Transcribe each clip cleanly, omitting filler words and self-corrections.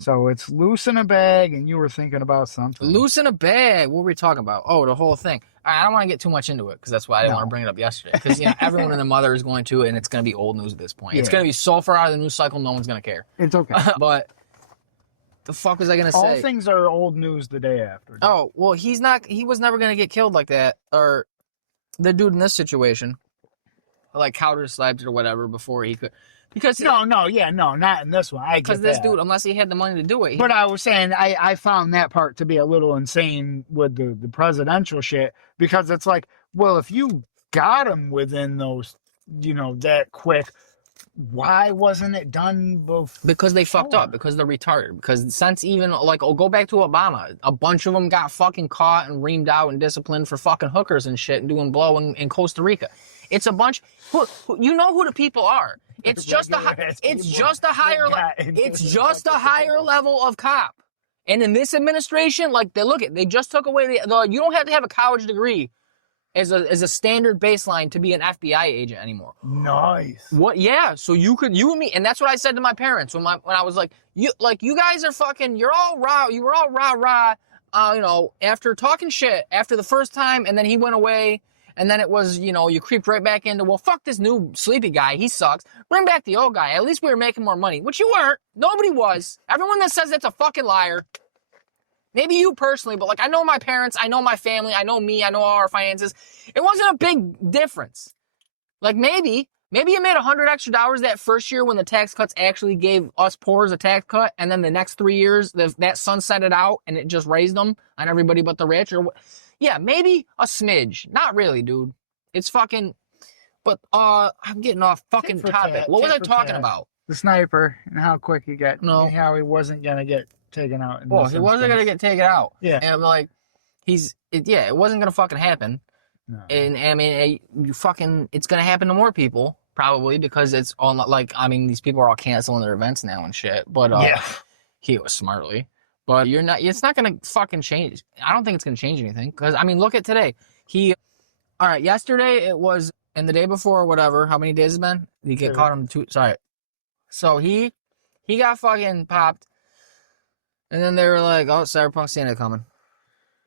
So it's loose in a bag, and you were thinking about something. Loose in a bag. What were we talking about? Oh, the whole thing. I don't want to get too much into it because that's why I didn't want to bring it up yesterday. Because everyone and their mother is going to, and it's going to be old news at this point. Yeah. It's going to be so far out of the news cycle, no one's going to care. It's okay. But the fuck was I going to say? All things are old news the day after. Oh, well, he was never going to get killed like that. Or the dude in this situation, like counter-sniped or whatever before he could. Because no, not in this one. Because this dude, unless he had the money to do it. But I was saying, I found that part to be a little insane with the presidential shit, because it's like, well, if you got him within those, that quick, why wasn't it done before? Because they fucked up, because they're retarded. Because since even, go back to Obama, a bunch of them got fucking caught and reamed out and disciplined for fucking hookers and shit and doing blow in Costa Rica. It's a bunch, you know who the people are. It's just a higher level of cop. And in this administration, they just took away you don't have to have a college degree as a standard baseline to be an FBI agent anymore. Nice. What? Yeah. So you and me, and that's what I said to my parents when I was like, you guys are fucking, you're all rah, you were all rah, after talking shit after the first time, and then he went away. And then it was, you creeped right back into, well, fuck this new sleepy guy. He sucks. Bring back the old guy. At least we were making more money, which you weren't. Nobody was. Everyone that says that's a fucking liar. Maybe you personally, but I know my parents, I know my family, I know me, I know all our finances. It wasn't a big difference. Maybe you made $100 extra that first year when the tax cuts actually gave us poors a tax cut, and then the next 3 years that sunsetted out and it just raised them on everybody but the rich, or yeah, maybe a smidge. Not really, dude. It's fucking... But, I'm getting off fucking topic. What was I talking about? The sniper and how quick he got... No. How he wasn't going to get taken out. Well, he wasn't going to get taken out. Yeah. And I'm like, it wasn't going to fucking happen. No. And, I mean, it's going to happen to more people, probably, because it's all, these people are all canceling their events now and shit. But, yeah. He was smartly. But it's not going to fucking change. I don't think it's going to change anything. Because, look at today. All right, yesterday it was, and the day before, whatever, how many days it's been? He get caught on sorry. So he got fucking popped. And then they were like, oh, Cyberpunk Santa coming.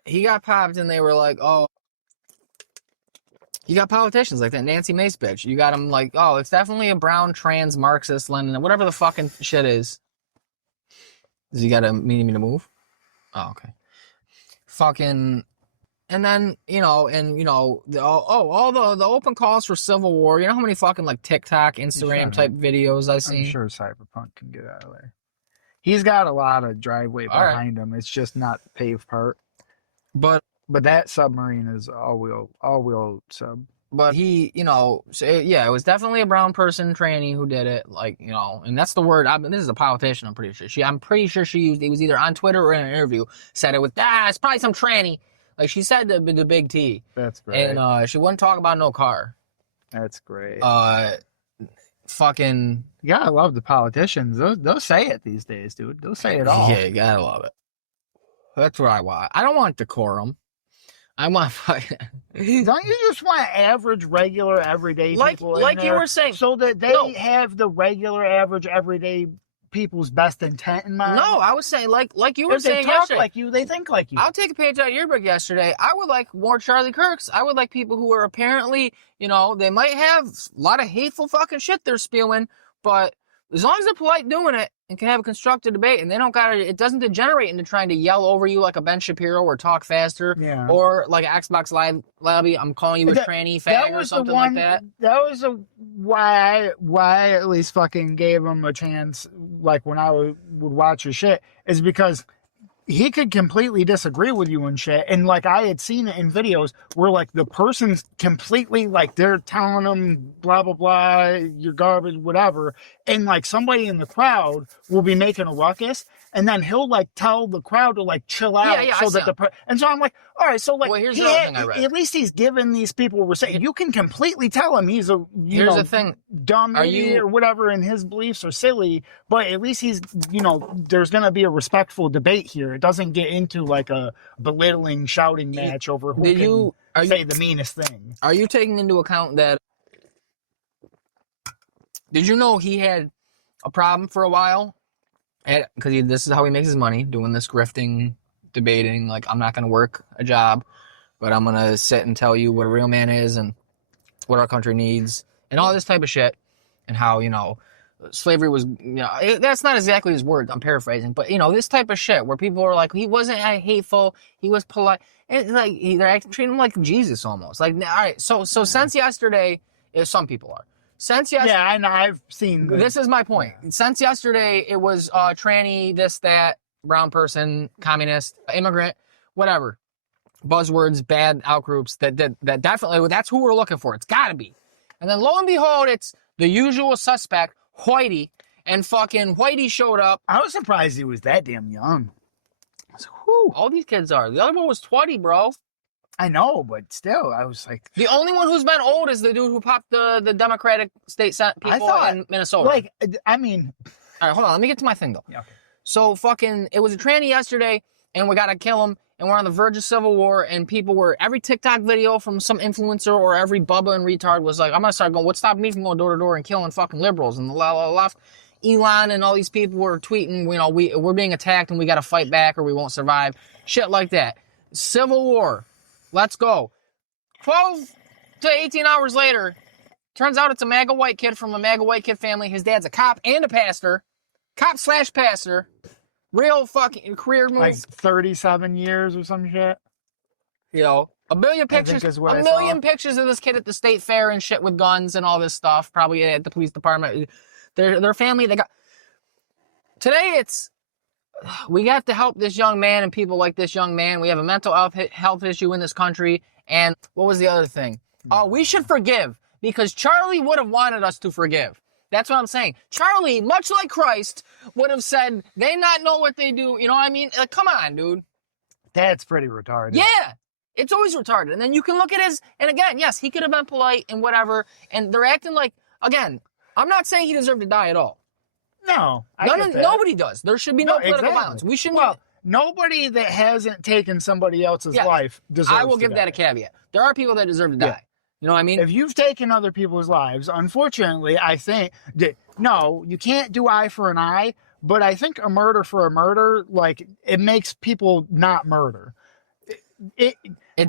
He got popped and they were like, oh. You got politicians like that Nancy Mace bitch. You got them like, oh, it's definitely a brown trans Marxist Lenin, whatever the fucking shit is. Does he got a meaning me to move? Oh, okay. Fucking, and then, all the open calls for civil war. You know how many fucking TikTok, Instagram type videos I've seen? I'm sure Cyberpunk can get out of there. He's got a lot of driveway behind him. It's just not the paved part. But that submarine is all-wheel sub. But he, it was definitely a brown person tranny who did it, and that's the word. This is a politician, I'm pretty sure. I'm pretty sure she used, it was either on Twitter or in an interview, said it with, it's probably some tranny. She said the big T. That's great. And she wouldn't talk about no car. That's great. Fucking. You gotta love the politicians. They'll say it these days, dude. They'll say it all. Yeah, you gotta love it. That's what I want. I don't want decorum. I want fucking. Don't you just want average, regular, everyday people in there, you were saying, so that they have the regular, average, everyday people's best intent in mind? No, I was saying like you were saying they talk yesterday. like you, they think like you. I'll take a page out of your book yesterday. I would like more Charlie Kirks. I would like people who are apparently, they might have a lot of hateful fucking shit they're spewing, but as long as they're polite doing it and can have a constructive debate, and they don't it doesn't degenerate into trying to yell over you like a Ben Shapiro or talk faster, or like an Xbox Live lobby, I'm calling you a tranny fag or something like that. That was why I at least fucking gave him a chance, when I would watch your shit, is because he could completely disagree with you and shit. And I had seen it in videos where the person's completely they're telling him blah, blah, blah, you're garbage, whatever. And somebody in the crowd will be making a ruckus. And then he'll tell the crowd to chill out. Yeah, so that and so I'm like, all right, so well, here's the other thing I read. At least he's giving these people respect. You can completely tell him he's a the thing. Dumb idiot or whatever, and his beliefs are silly, but at least he's there's gonna be a respectful debate here. It doesn't get into a belittling shouting match over who can say the meanest thing. Are you taking into account that did you know he had a problem for a while because this is how he makes his money, doing this grifting, debating. Like, I'm not going to work a job, but I'm going to sit and tell you what a real man is and what our country needs and all this type of shit. And how, slavery was, that's not exactly his words. I'm paraphrasing. But, this type of shit where people are like, he wasn't hateful. He was polite. And like, they're treating him like Jesus almost. Like, all right. So since yesterday, some people are. Since yesterday. Yeah, I know. I've seen This is my point. Yeah. Since yesterday, it was tranny, this, that, brown person, communist, immigrant, whatever. Buzzwords, bad outgroups. That definitely, that's who we're looking for. It's got to be. And then lo and behold, it's the usual suspect, Whitey. And fucking Whitey showed up. I was surprised he was that damn young. I was like, whew, all these kids are. The other one was 20, bro. I know, but still, I was like... The only one who's been old is the dude who popped the Democratic state people in Minnesota. Like, I mean... All right, hold on. Let me get to my thing, though. Yeah, okay. So fucking, it was a tranny yesterday, and we got to kill him, and we're on the verge of civil war, and people were... Every TikTok video from some influencer or every bubba and retard was like, I'm going to start going, what's stopping me from going door to door and killing fucking liberals? And the left, Elon and all these people were tweeting, we're being attacked, and we got to fight back, or we won't survive. Shit like that. Civil war. Let's go. 12 to 18 hours later, turns out it's a MAGA white kid from a MAGA white kid family. His dad's a cop and a pastor. Cop/pastor. Real fucking career move. Like 37 years or some shit. A million pictures. Pictures of this kid at the state fair and shit with guns and all this stuff. Probably at the police department. Their family, they got... Today it's... We have to help this young man and people like this young man. We have a mental health issue in this country. And what was the other thing? Oh, we should forgive because Charlie would have wanted us to forgive. That's what I'm saying. Charlie, much like Christ, would have said, they not know what they do. You know what I mean? Like, come on, dude. That's pretty retarded. Yeah. It's always retarded. And then you can look at his, and again, yes, he could have been polite and whatever. And they're acting like, again, I'm not saying he deserved to die at all. No, nobody does. There should be no political violence. We shouldn't. Well, nobody that hasn't taken somebody else's life deserves to die. I will give that a caveat. There are people that deserve to die. Yeah. You know what I mean? If you've taken other people's lives, unfortunately, I think no, you can't do eye for an eye. But I think a murder for a murder, like, it makes people not murder. It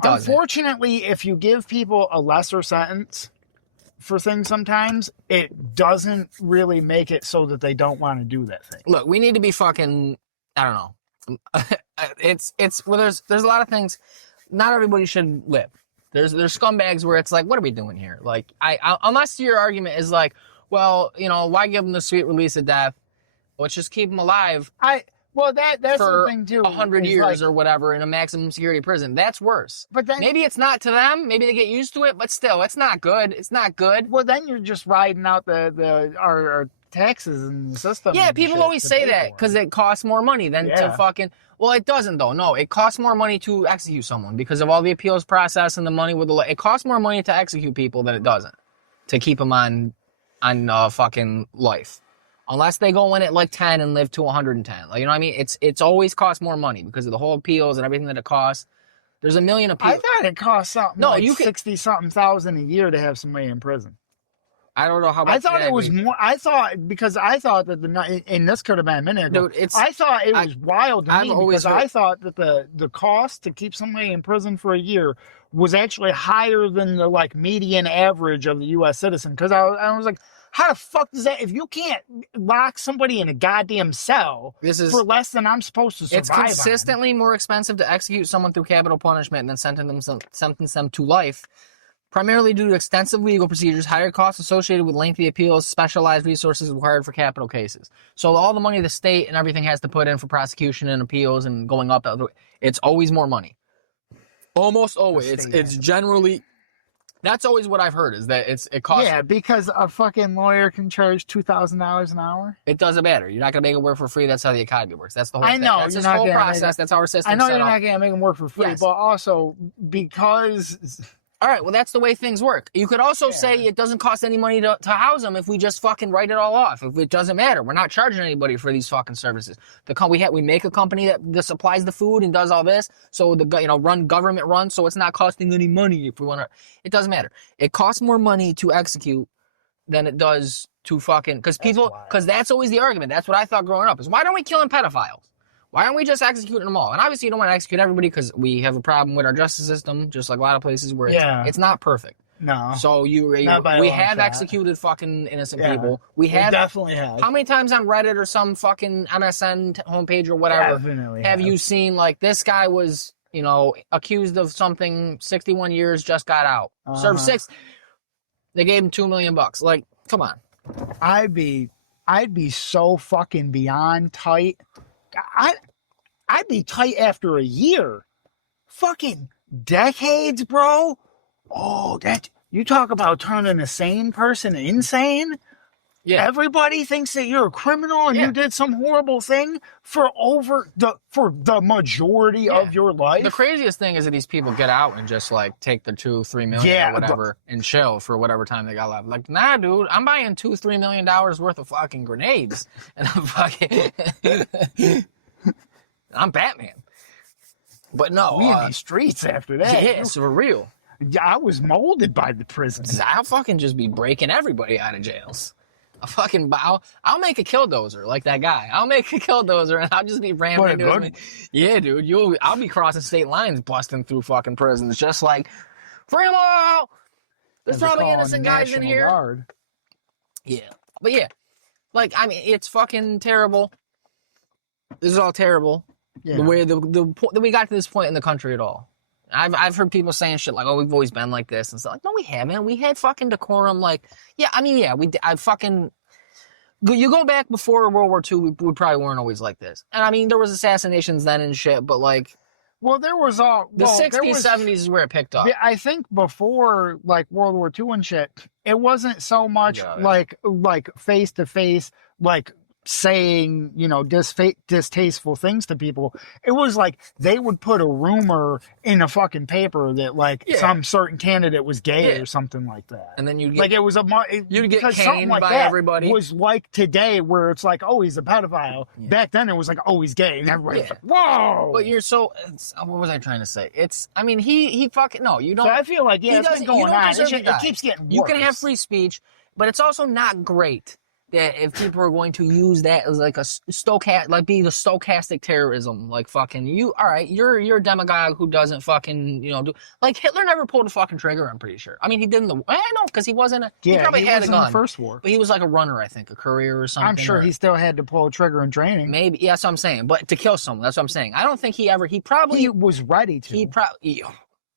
does. Unfortunately, if you give people a lesser sentence for things sometimes, it doesn't really make it so that they don't want to do that thing. Look, we need to be fucking, I don't know. Well, there's a lot of things. Not everybody should live. There's scumbags where it's like, what are we doing here? Like, unless your argument is like, well, why give them the sweet release of death? Let's just keep them alive. That's for the thing too. 100 years or whatever in a maximum security prison. That's worse. But then maybe it's not to them. Maybe they get used to it. But still, it's not good. It's not good. Well, then you're just riding out our taxes and the system. Yeah, people always say that because it costs more money than to fucking. Well, it doesn't though. No, it costs more money to execute someone because of all the appeals process and the money with the. It costs more money to execute people than it doesn't to keep them on fucking life. Unless they go in at like 10 and live to 110. Like, you know what I mean? It's always cost more money because of the whole appeals and everything that it costs. There's a million appeals. I thought it cost something 60-something thousand a year to have somebody in prison. I don't know how much. I thought it was more. I thought that and this could have been a minute ago. Dude, I thought it was wild to me because I thought that the cost to keep somebody in prison for a year was actually higher than the like median average of the U.S. citizen. Because I was like, how the fuck does that? If you can't lock somebody in a goddamn cell for less than I'm supposed to survive, it's consistently more expensive to execute someone through capital punishment than sentence them to life. Primarily due to extensive legal procedures, higher costs associated with lengthy appeals, specialized resources required for capital cases. So all the money the state and everything has to put in for prosecution and appeals and going up, it's always more money. Almost always. It's generally... That's always what I've heard is that it costs... Yeah, because a fucking lawyer can charge $2,000 an hour. It doesn't matter. You're not going to make it work for free. That's how the economy works. That's the whole thing. Know. That's this whole process. That's how our system I know you're not going to make them work for free, but also because... All right, well, that's the way things work. You could also say it doesn't cost any money to house them if we just fucking write it all off. If it doesn't matter. We're not charging anybody for these fucking services. We make a company that supplies the food and does all this, so government run, so it's not costing any money if we want to. It doesn't matter. It costs more money to execute than it does to fucking, because wild. that's always the argument. That's what I thought growing up is, why don't we killing pedophiles? Why aren't we just executing them all? And obviously you don't want to execute everybody because we have a problem with our justice system, just like a lot of places where it's not perfect. No. So we have executed fucking innocent people. We definitely have. How many times on Reddit or some fucking MSN homepage or whatever have you seen like this guy was, accused of something, 61 years, just got out, served 6. They gave him $2 million. Like, come on. I'd be so fucking beyond tight. I'd be tight after a year. Fucking decades, bro. Oh, you talk about turning a sane person insane. Yeah. Everybody thinks that you're a criminal and you did some horrible thing for the majority of your life. The craziest thing is that these people get out and just like take the $2-3 million or whatever and chill for whatever time they got left. Like, nah, dude, I'm buying $2-3 million worth of fucking grenades, and I'm Batman. But no, we in these streets after that. Yeah, it's for real. I was molded by the prisons. I'll fucking just be breaking everybody out of jails. I'll make a killdozer like that guy. I'll make a killdozer and I'll just be ramming into him. Yeah, dude. I'll be crossing state lines, busting through fucking prisons, just like, free them all. There's probably innocent guys in here. Guard. Yeah, but yeah, like, I mean, it's fucking terrible. This is all terrible. Yeah. The way that we got to this point in the country at all. I've heard people saying shit like, oh, we've always been like this and stuff. Like, no, we haven't. We had fucking decorum. Like, you go back before World War II, we probably weren't always like this. And I mean, there was assassinations then and shit, but like, well, there was all the 60s, 70s is where it picked up. I think before like World War II and shit, it wasn't so much like face to face, like saying, distasteful things to people. It was like they would put a rumor in a fucking paper that like some certain candidate was gay or something like that. And then you'd get caned like by everybody. Was like today where it's like, oh, he's a pedophile. Yeah. Back then it was like, oh, he's gay. And everybody's like, whoa. But what was I trying to say? He fucking, no, you don't. So I feel like, it's been going on. It keeps getting worse. You can have free speech, but it's also not great that if people are going to use that as like be the stochastic terrorism, like fucking you're a demagogue who doesn't fucking, do, like Hitler never pulled a fucking trigger, I'm pretty sure. I mean, he did because he wasn't he probably had a gun. In the first war. But he was like a runner, I think, a courier or something. I'm sure he still had to pull a trigger in training. Maybe, yeah, that's what I'm saying. But to kill someone, that's what I'm saying. I don't think he was ready to.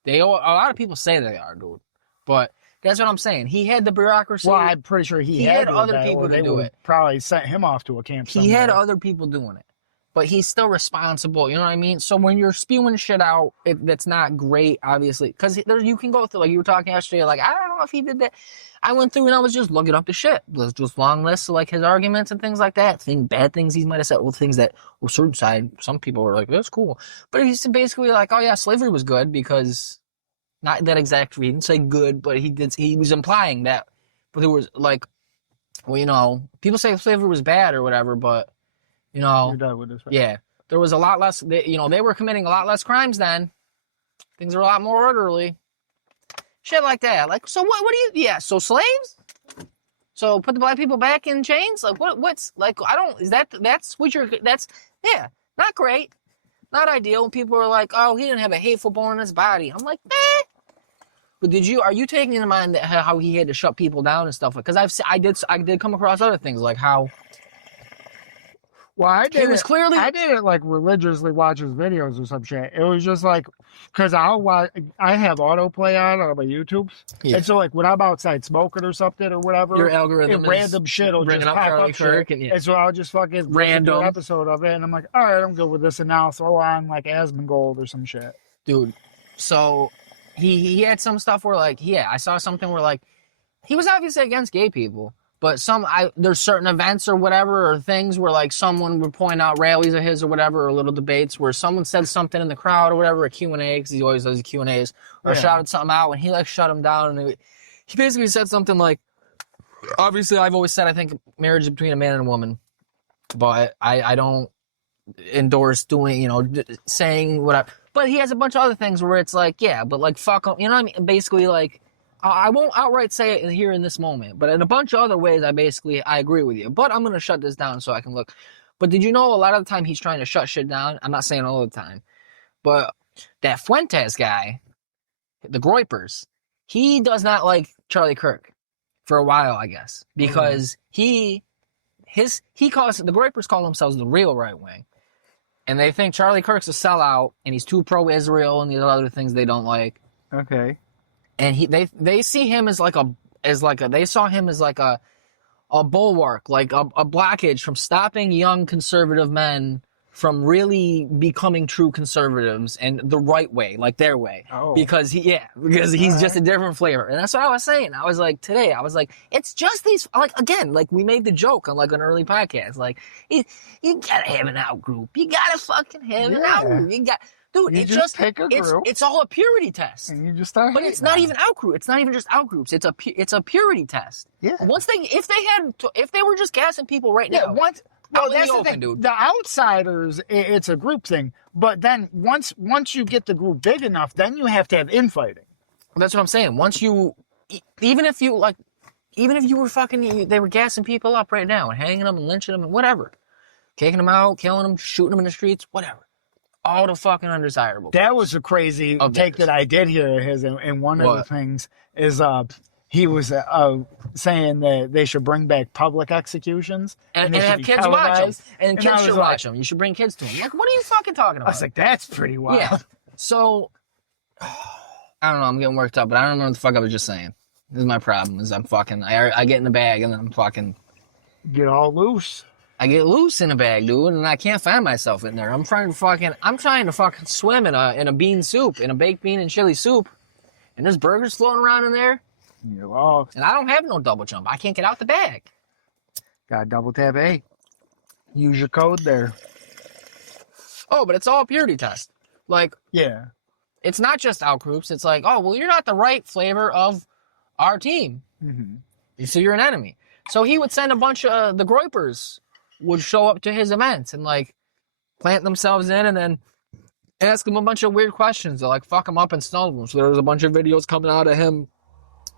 A lot of people say they are, dude. But that's what I'm saying. He had the bureaucracy. Well, I'm pretty sure he had other people to do it. Probably sent him off to a camp somewhere. He had other people doing it. But he's still responsible, you know what I mean? So when you're spewing shit out, that's not great, obviously. Because you can go through, like you were talking yesterday, like, I don't know if he did that. I went through and I was just looking up the shit. There's just long lists of like his arguments and things like that. Bad things he might have said, things that were certain side, some people were like, that's cool. But he's basically like, oh yeah, slavery was good because... Not that exact, he didn't say good, but he was implying that. But there was like, people say slavery was bad or whatever, but, You're done with this, right? Yeah, there was a lot less, they were committing a lot less crimes then. Things were a lot more orderly. Shit like that. Like, so what do you, so slaves? So put the black people back in chains? Like, what's, like, not great. Not ideal. People are like, oh, he didn't have a hateful bone in his body. I'm like, eh. But are you taking into mind how he had to shut people down and stuff? Because I did come across other things like how. Well, I didn't like religiously watch his videos or some shit. It was just like, because I have autoplay on my YouTube. Yeah. And so like when I'm outside smoking or something or whatever, your algorithm random shit will just pop up shit. And so I'll just fucking random an episode of it and I'm like, all right, I'm good with this. And now I'll throw on like Asmongold or some shit. Dude, so he had some stuff where like, I saw something where like, he was obviously against gay people. But there's certain events or whatever or things where like someone would point out rallies of his or whatever or little debates where someone said something in the crowd or whatever, a Q&A, because he always does Q&As, or shouted something out and he like shut him down. And he basically said something like, obviously I've always said I think marriage is between a man and a woman, but I don't endorse doing, saying whatever. But he has a bunch of other things where it's like, yeah, but like fuck him, you know what I mean? Basically like, I won't outright say it here in this moment, but in a bunch of other ways, I agree with you. But I'm going to shut this down so I can look. But did you know a lot of the time he's trying to shut shit down? I'm not saying all the time, but that Fuentes guy, the Groypers, he does not like Charlie Kirk for a while, I guess, because the Groypers call themselves the real right wing, and they think Charlie Kirk's a sellout and he's too pro-Israel and these other things they don't like. Okay. And they see him as like a bulwark, like a blockage from stopping young conservative men from really becoming true conservatives and the right way, like their way. Oh. Because he's just a different flavor. And that's what I was saying. I was like, today, it's just these, like, again, like we made the joke on like an early podcast. Like, you gotta have an out group. You gotta fucking have an out group. Dude, Pick a group. It's all a purity test. And you just start. But it's not even out group. It's not even just out groups. It's a purity test. Yeah. If they were just gassing people right now. That's the thing. Dude. The outsiders, it's a group thing. But then once you get the group big enough, then you have to have infighting. That's what I'm saying. Even if you were fucking, they were gassing people up right now and hanging them and lynching them and whatever, taking them out, killing them, shooting them in the streets, whatever. All the fucking undesirable. That was a crazy take that I did hear his, and one of the things is he was saying that they should bring back public executions and have kids watch them, and kids should watch them. You should bring kids to them. Like, what are you fucking talking about? I was like, that's pretty wild. Yeah. So I don't know. I'm getting worked up, but I don't remember what the fuck I was just saying. This is my problem. Is I get in the bag and then I'm fucking get all loose. I get loose in a bag, dude, and I can't find myself in there. I'm trying to fucking swim in a bean soup, in a baked bean and chili soup, and there's burgers floating around in there. You're lost. And I don't have no double jump. I can't get out the bag. Got double tap A. Use your code there. Oh, but it's all a purity test. Like, yeah, it's not just out groups. It's like, oh, well, you're not the right flavor of our team, so you're an enemy. So he would send a bunch of the Groypers would show up to his events and like plant themselves in and then ask him a bunch of weird questions to like fuck him up and stumble him. So there was a bunch of videos coming out of him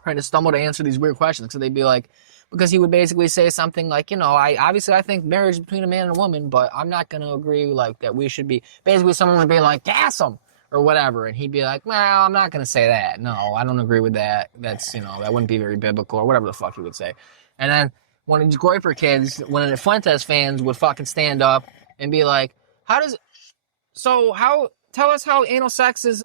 trying to stumble to answer these weird questions. So they'd be like, because he would basically say something like, I think marriage is between a man and a woman, but I'm not going to agree like that we should be, basically someone would be like, gas him or whatever. And he'd be like, well, I'm not going to say that. No, I don't agree with that. That's, that wouldn't be very biblical or whatever the fuck he would say. And then one of these Groyper kids, one of the Fuentes fans would fucking stand up and be like, tell us how anal sex is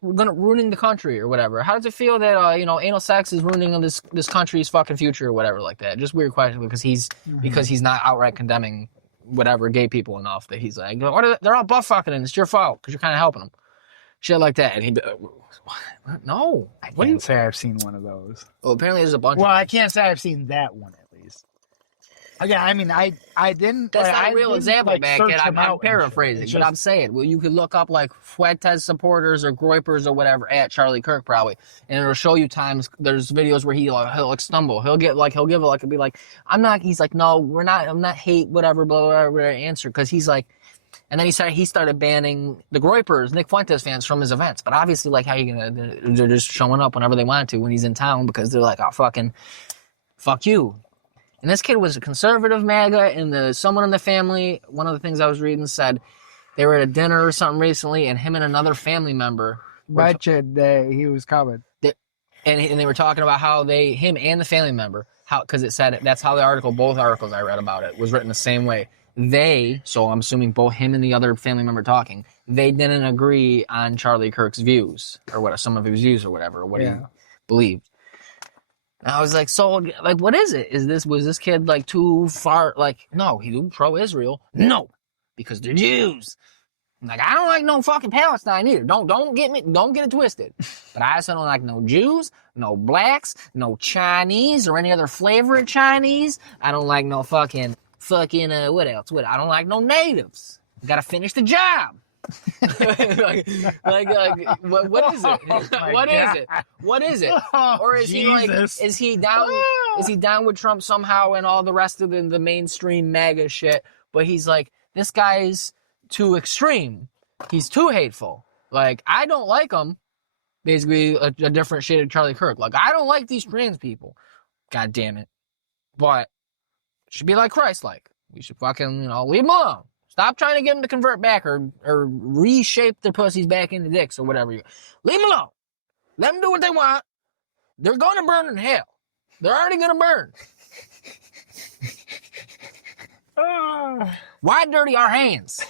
ruining the country or whatever. How does it feel that, anal sex is ruining this country's fucking future or whatever like that? Just weird question because he's not outright condemning whatever gay people enough that he's like, they're all butt fucking and it's your fault because you're kind of helping them. Shit like that. And he'd be what? No. I can't say I've seen one of those. Well, apparently there's a bunch I can't say I've seen that one at least. Yeah, I mean, I didn't. That's not a real example, like, man, kid. I'm paraphrasing, but I'm saying, well, you could look up like Fuentes supporters or Groypers or whatever at Charlie Kirk probably, and it'll show you times. There's videos where he'll like stumble. He'll give it be like, I'm not. He's like, no, we're not. I'm not hate whatever blah blah blah answer because he's like, and then he started banning the Groypers, Nick Fuentes fans from his events. But obviously, like, how you gonna? They're just showing up whenever they want to when he's in town because they're like, oh fuck you. And this kid was a conservative MAGA, and someone in the family, one of the things I was reading said they were at a dinner or something recently, and him and another family member. He was coming. And they were talking about how him and the family member, because it said, that's how both articles I read about it, was written the same way. So I'm assuming both him and the other family member talking, they didn't agree on Charlie Kirk's views, or some of his views or whatever, what he believed. And I was like, so, like, what is it? Was this kid, like, too far? Like, no, he's pro-Israel. No, because they're Jews. I'm like, I don't like no fucking Palestine either. Don't get it twisted. But I also don't like no Jews, no blacks, no Chinese, or any other flavor of Chinese. I don't like no fucking, what else? I don't like no natives. Gotta finish the job. what is it? What is it? Or is he down with Trump somehow and all the rest of the mainstream MAGA shit? But he's like, this guy's too extreme. He's too hateful. Like, I don't like him, basically a different shade of Charlie Kirk. Like, I don't like these trans people. God damn it. But it should be like Christ-like. We should fucking, leave them alone. Stop trying to get them to convert back or reshape their pussies back into dicks or whatever. Leave them alone. Let them do what they want. They're going to burn in hell. They're already going to burn. Why dirty our hands?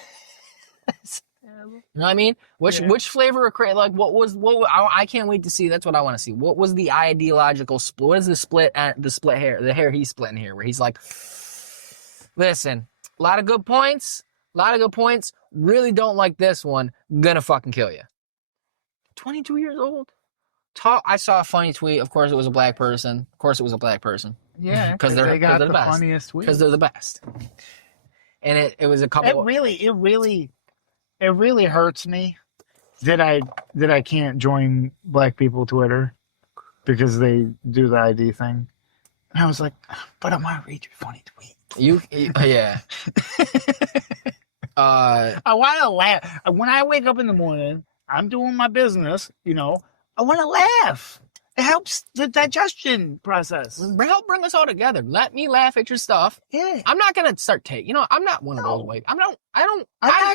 You know what I mean? Which flavor of like I can't wait to see. That's what I want to see. What was the ideological split? What is the split hair? The hair he's splitting here, where he's like, listen, a lot of good points. Really don't like this one. Gonna fucking kill you. 22 years old. I saw a funny tweet. Of course, it was a black person. Yeah, because they got the the best. funniest tweet. Because they're the best. And it was a couple. It really hurts me that I can't join black people Twitter because they do the ID thing. And I was like, but I want to read your funny tweet. Yeah. I want to laugh. When I wake up in the morning, I'm doing my business, I want to laugh. It helps the digestion process. Help bring us all together. Let me laugh at your stuff. Yeah. I'm not gonna start I'm not one of those white. I'm not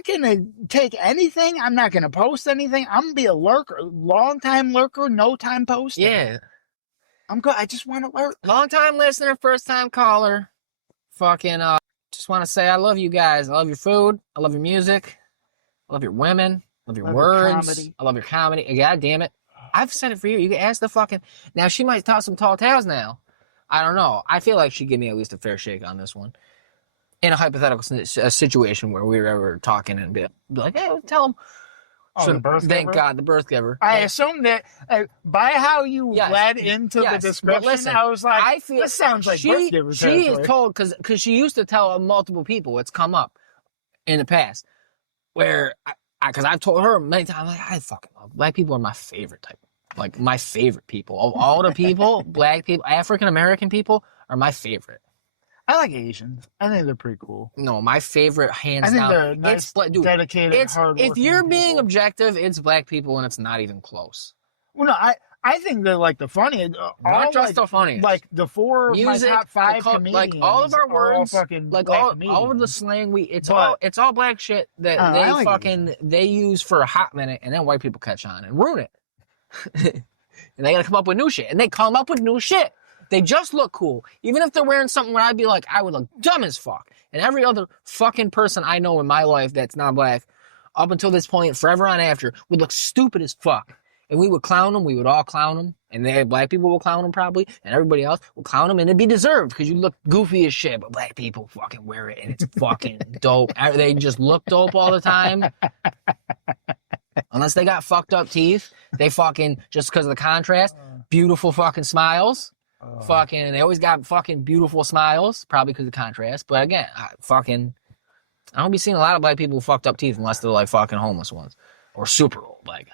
gonna take anything. I'm not gonna post anything. I'm gonna be a lurker, long time lurker, no time poster. Yeah. I'm good. I just want to lurk. Long time listener, first time caller. Fucking just want to say I love you guys. I love your food. I love your music. I love your women. I love your words. I love your comedy. God damn it. I've said it for you. You can ask the fucking... Now, she might talk some tall tales now. I don't know. I feel like she'd give me at least a fair shake on this one. In a hypothetical situation where we were ever talking and be like, hey, tell him. Oh, the birth thank giver? God, the birth giver. I assume that by how you led into the description, listen, I was like, I feel this sounds like birth giver territory. She is told, because she used to tell multiple people, it's come up in the past, where... Because I've told her many times, like, I fucking love black people are my favorite type. Like, my favorite people. Of all the people, black people, African-American people are my favorite. I like Asians. I think they're pretty cool. No, my favorite, hands down. I think they're nice, dedicated, hardworking if you're being people. Objective, it's black people, and it's not even close. Well, no, I think they're like the funniest. Not just the funniest. Like the Music, my top five comedians. Like all of our words, like all of the slang it's all black shit that they use for a hot minute, and then white people catch on and ruin it. And they gotta come up with new shit, and they come up with new shit. They just look cool, even if they're wearing something where I'd be like, I would look dumb as fuck. And every other fucking person I know in my life that's not black, up until this point, forever on after, would look stupid as fuck. And we would clown them. We would all clown them. And black people will clown them probably. And everybody else will clown them. And it'd be deserved because you look goofy as shit. But black people fucking wear it. And it's fucking dope. They just look dope all the time. Unless they got fucked up teeth. They fucking, just because of the contrast, beautiful fucking smiles. They always got fucking beautiful smiles. Probably because of the contrast. But again, I don't be seeing a lot of black people with fucked up teeth unless they're like fucking homeless ones. Or super old black guys.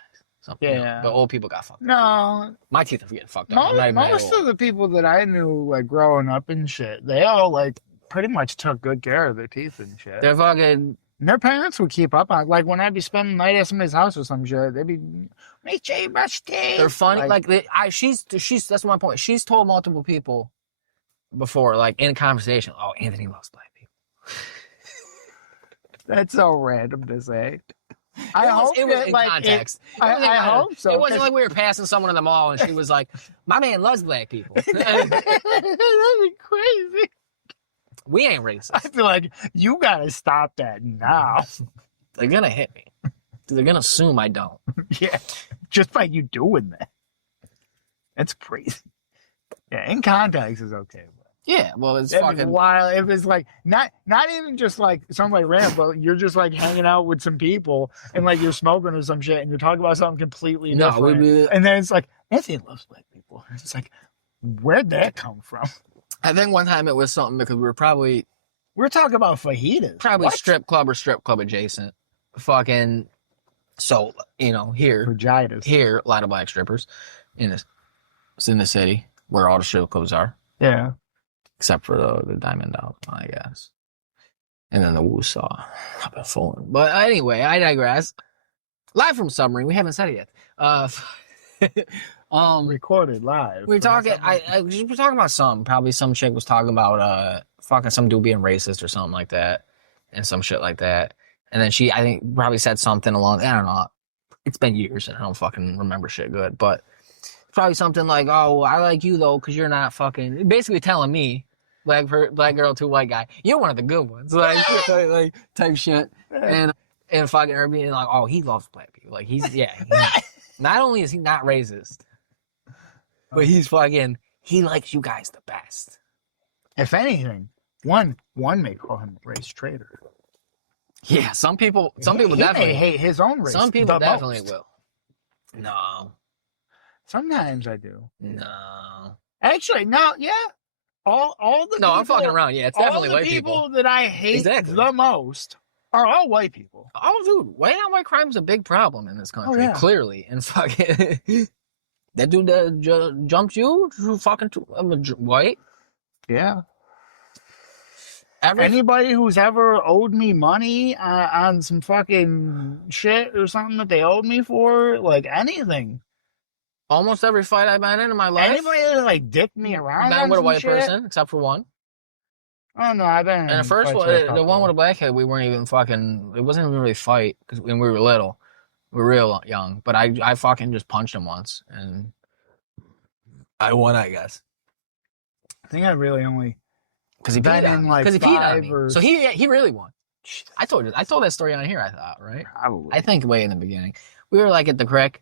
But old people got fucked up. No. My teeth are getting fucked up. Most of the people that I knew, like, growing up and shit, they all, like, pretty much took good care of their teeth and shit. They're fucking... Their parents would keep up on, like, when I'd be spending the night at somebody's house or some shit, they'd be, make sure you brush your teeth. They're funny. She's that's my point. She's told multiple people before, like, in conversation, oh, Anthony loves black people. That's so random to say. I hope it was in context. I hope so. It wasn't like we were passing someone in the mall and she was like, my man loves black people. That'd be crazy. We ain't racist. I feel like you gotta stop that now. They're gonna hit me. They're gonna assume I don't. Yeah, just by you doing that. That's crazy. Yeah, in context is okay. Yeah, well, it's it fucking wild. It was like not even just like somebody random, but you're just like hanging out with some people and like you're smoking or some shit and you're talking about something completely different. And then it's like Anthony loves black people. It's like, where'd that come from? I think one time it was something because we were talking about fajitas, probably what? Strip club or strip club adjacent. Fucking so here Fajitas. Here a lot of black strippers in the city where all the strip clubs are. Yeah. Except for the Diamond Dog, I guess. And then the Woosaw. I've been fooling. But anyway, I digress. Live from Submarine. We haven't said it yet. Recorded live. We were talking. We were talking about probably some chick was talking about fucking some dude being racist or something like that, and some shit like that. And then I think, probably said something along. I don't know. It's been years and I don't fucking remember shit good, but probably something like, "Oh, I like you though, because you're not fucking." Basically telling me, black girl to white guy, you're one of the good ones, like type shit, and fucking her being like, "Oh, he loves black people." Like not only is he not racist, but he's fucking, he likes you guys the best. If anything, one may call him a race traitor. Yeah, some people He definitely may hate his own race. Some people definitely most. will. No. Sometimes I do. No. Actually, no. Yeah. All the no, people, I'm fucking around. Yeah, it's definitely all the white people. that I hate the most are all white people. Oh, dude, white on white crime is a big problem in this country. Clearly, and fucking that dude that jumped you, fucking white. Yeah. Anybody who's ever owed me money on some fucking shit or something that they owed me for, like anything. Almost every fight I've been in my life. Anybody that like dicked me around been with a white shit? person, except for one. Oh no, I've been. And the first one, the one with a black head, we weren't even fucking. It wasn't even really a fight because when we were little, we were real young. But I fucking just punched him once, and I won, I guess. I think I really only. Because he peed on me. Because he peed on me. So he really won. I told that story on here, I thought, right? Probably. I think way in the beginning. We were like at the creek,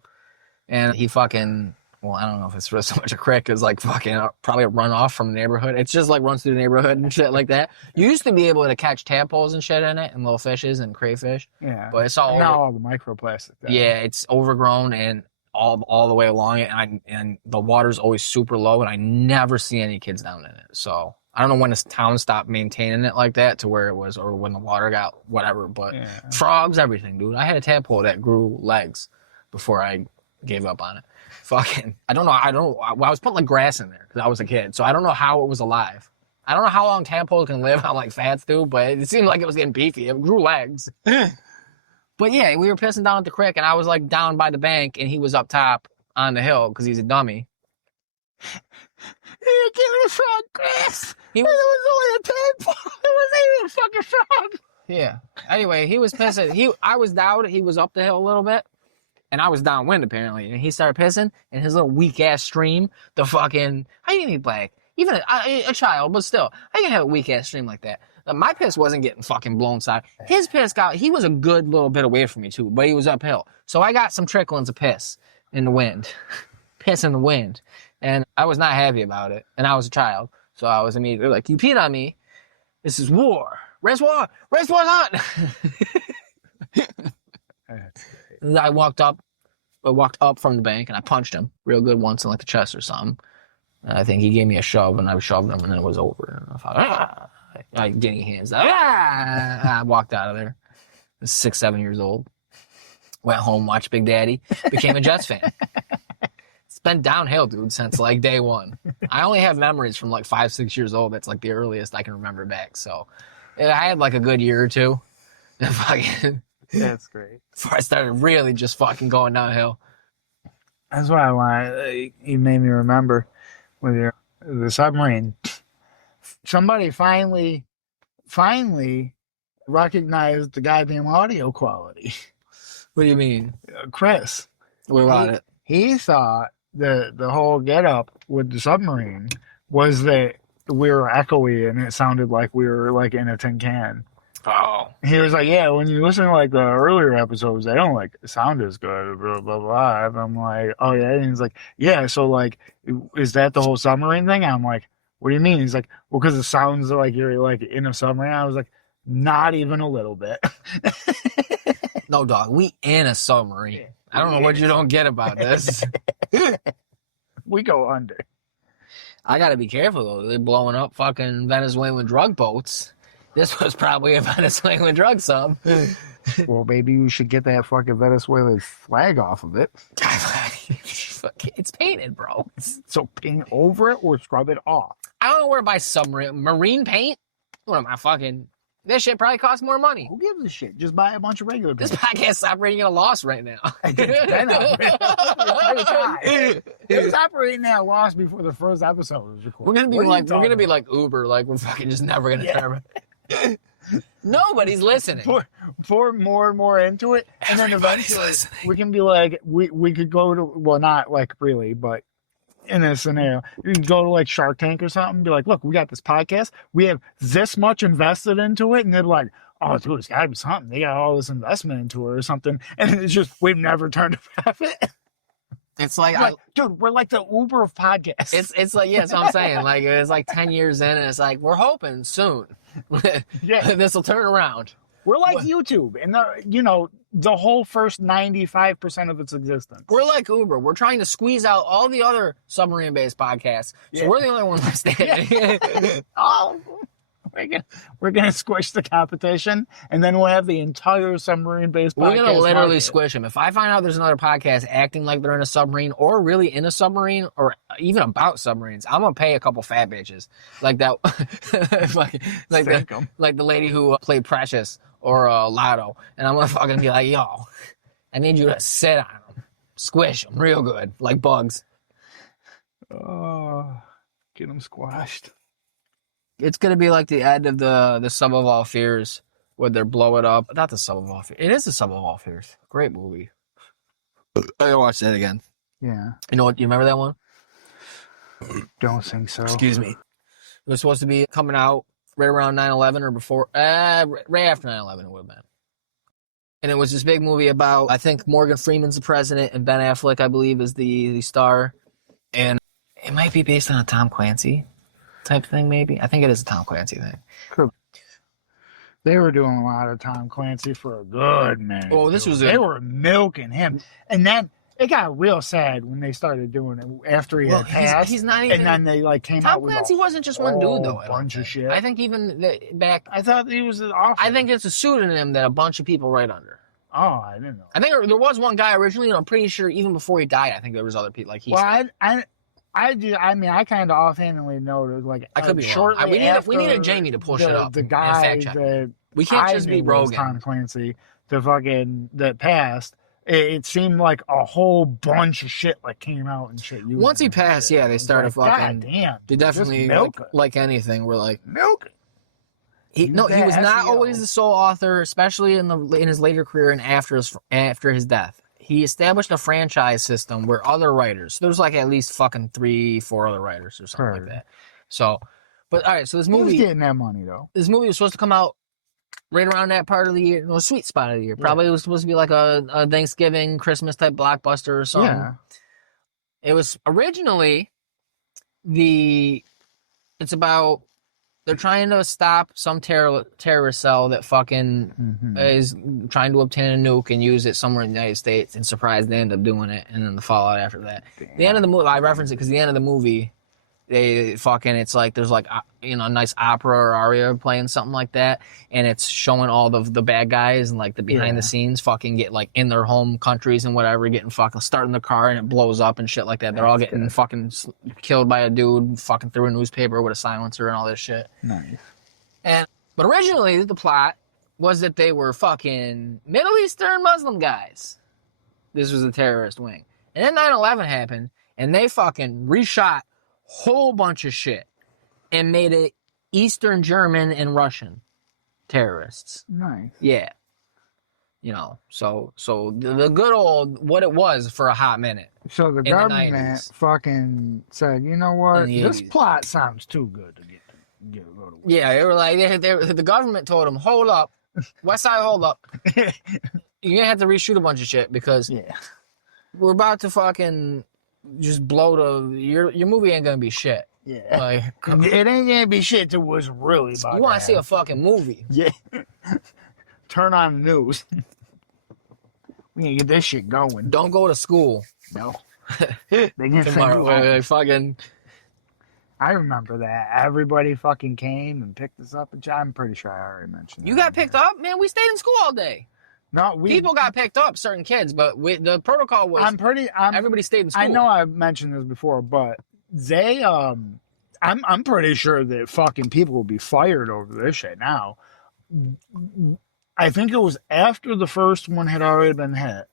and he fucking, well, I don't know if it's really so much a creek as like fucking probably a runoff from the neighborhood. It's just like runs through the neighborhood and shit like that. You used to be able to catch tadpoles and shit in it, and little fishes and crayfish. Yeah. But it's all now all the microplastic. Yeah, it's overgrown and all the way along it, and the water's always super low, and I never see any kids down in it. So I don't know when this town stopped maintaining it like that to where it was, or when the water got whatever, but frogs, everything, dude. I had a tadpole that grew legs before I gave up on it. Fucking, I was putting like grass in there because I was a kid, so I don't know how it was alive. I don't know how long tadpoles can live on like fats do, but it seemed like it was getting beefy. It grew legs. But yeah, we were pissing down at the creek, and I was like down by the bank, and he was up top on the hill because he's a dummy. He gave me a frog grass. It was only a tadpole. It wasn't even a fucking frog. Yeah. Anyway, he was pissing. I was down. He was up the hill a little bit, and I was downwind apparently. And he started pissing, and his little weak ass stream. The fucking, how you gonna be black? Even a child, but still, how you gonna have a weak ass stream like that? My piss wasn't getting fucking blown side. His piss he was a good little bit away from me too, but he was uphill. So I got some tricklings of piss in the wind. Piss in the wind. And I was not happy about it. And I was a child. So I was immediately like, you peed on me. This is war. Race war. Race war's on. And I walked up from the bank and I punched him real good once in like the chest or something. And I think he gave me a shove and I shoved him and then it was over. And I thought, I getting hands. I walked out of there. I was 6, 7 years old. Went home, watched Big Daddy. Became a Jets fan. It's been downhill, dude, since like day one. I only have memories from like 5, 6 years old. That's like the earliest I can remember back. So I had like a good year or two. That's great. Before I started really just fucking going downhill. That's why I want. You made me remember with the submarine. Somebody finally recognized the goddamn audio quality. What do you mean? Chris. What about it? He thought the whole get up with the submarine was that we were echoey and it sounded like we were like in a tin can. Oh. He was like, yeah, when you listen to like the earlier episodes, they don't like sound as good, blah, blah, blah. And I'm like, oh yeah. And he's like, yeah, so like, is that the whole submarine thing? I'm like, what do you mean? He's like, well, because it sounds like you're like in a submarine. I was like, not even a little bit. No, dog, we in a submarine. I don't know what you don't get about this. We go under. I gotta be careful though. They're blowing up fucking Venezuelan drug boats. This was probably a Venezuelan drug sub. Well, maybe you should get that fucking Venezuelan flag off of it. It's painted, bro. So paint over it or scrub it off. I don't know where to buy marine paint. What am I fucking? This shit probably costs more money. Who gives a shit? Just buy a bunch of regular This pants. podcast is operating at a loss right now. It was operating at a loss before the first episode was recorded. We're gonna be like Uber, like we're fucking just never gonna turn. Nobody's listening. Pour more and more into it, and then eventually we can be like, we could go to, well, not like really, but in a scenario, you can go to like Shark Tank or something and be like, look, we got this podcast, we have this much invested into it, and they're like, oh, dude, it's gotta be something. They got all this investment into it or something, and it's just we've never turned a profit. It's like, dude, we're like the Uber of podcasts. It's like, yeah, that's what I'm saying. Like, it's like 10 years in, and it's like, we're hoping soon this will turn around. We're like YouTube, and the whole first 95% of its existence. We're like Uber. We're trying to squeeze out all the other submarine-based podcasts, so we're the only one left standing. Oh, we're gonna squish the competition, and then we'll have the entire submarine-based podcast. We're gonna literally market. squish them. If I find out there's another podcast acting like they're in a submarine, or really in a submarine, or even about submarines, I'm gonna pay a couple fat bitches like that, like the lady who played Precious or Lotto, and I'm gonna fucking be like, yo, I need you to sit on them, squish them real good, like bugs. Oh, get them squashed. It's gonna be like the end of the Sum of All Fears, where they blow it up. Not the Sum of All Fears. It is the Sum of All Fears. Great movie. I gotta watch that again. Yeah. You know what? You remember that one? Don't think so. Excuse me. It was supposed to be coming out right around 9/11 or before, right after 9/11 it would have been. And it was this big movie about, I think Morgan Freeman's the president and Ben Affleck, I believe, is the star. And it might be based on a Tom Clancy type thing, maybe. I think it is a Tom Clancy thing. Cool. They were doing a lot of Tom Clancy for a good minute. Oh, They were milking him. And then it got real sad when they started doing it after he had passed. He's not even... And then they like came Tom out with Clancy wasn't just one dude, though. a bunch of shit. I think even back... I thought he was an author. I think it's a pseudonym that a bunch of people write under. Oh, I didn't know. I think there was one guy originally, and I'm pretty sure even before he died, I think there was other people. Like I kind of offhandedly noted, like, I could be shortly wrong. We needed Jamie to push it up. The guy that we can't just be Rogan. Tom Clancy, that passed. It seemed like a whole bunch of shit like came out and shit. Once he passed, yeah, they started like, fucking. God damn, they definitely like anything. We're like milk it. He was not always the sole author, especially in his later career and after his death. He established a franchise system where other writers, there's like at least fucking 3-4 other writers or something like that. So, but all right, so this movie... He was getting that money, though. This movie was supposed to come out right around that part of the year, sweet spot of the year. Probably it was supposed to be like a Thanksgiving, Christmas type blockbuster or something. Yeah. It was originally it's about... They're trying to stop some terrorist cell that fucking is trying to obtain a nuke and use it somewhere in the United States, and surprise, they end up doing it, and then the fallout after that. Damn. The end of the movie, I reference it because the end of the movie, it's like there's like a nice opera or aria playing something like that, and it's showing all the bad guys and like the behind the scenes fucking get like in their home countries and whatever, getting fucking starting the car and it blows up and shit like that. They're all getting fucking killed by a dude fucking through a newspaper with a silencer and all this shit. Nice. But originally the plot was that they were fucking Middle Eastern Muslim guys. This was the terrorist wing. And then 9/11 happened and they fucking reshot whole bunch of shit and made it Eastern German and Russian terrorists. Nice. Yeah. So the good old what it was for a hot minute. So the government fucking said, you know what? This plot sounds too good to get a little. Yeah, they were like, the government told them, hold up. West Side, hold up. You're going to have to reshoot a bunch of shit because we're about to fucking just blow your movie ain't gonna be shit. Yeah. Like, it ain't gonna be shit till what's really about. You wanna see a fucking movie. Yeah. Turn on the news. We can get this shit going. Don't go to school. No. They can tomorrow. Fucking I remember that. Everybody fucking came and picked us up, and I'm pretty sure I already mentioned that. You got picked up? Man, we stayed in school all day. No, people got picked up, certain kids, but the protocol was everybody stayed in school. I know I've mentioned this before, but they I'm pretty sure that fucking people will be fired over this shit now. I think it was after the first one had already been hit.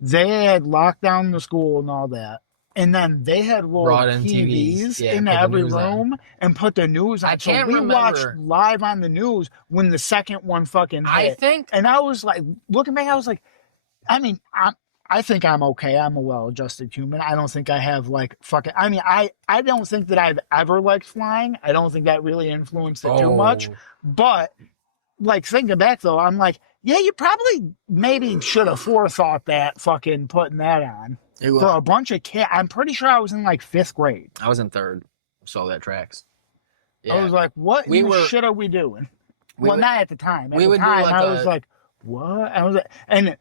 They had locked down the school and all that. And then they had rolled Brought in TVs Yeah, into put the every news on. room and put the news on. I can't so we watched remember. live on the news when the second one fucking hit. I think, And I was like, looking back, I was like, I mean, I think I'm okay. I'm a well-adjusted human. I don't think I have like fucking. I mean, I don't think that I've ever liked flying. I don't think that really influenced it too much. But like thinking back though, I'm like, yeah, you probably maybe should have forethought that fucking putting that on for a bunch of kids. I'm pretty sure I was in like 5th grade. I was in 3rd, so that tracks. Yeah. I was like, what shit are we doing? Well, not at the time. At the time, I was like, what? I was like, and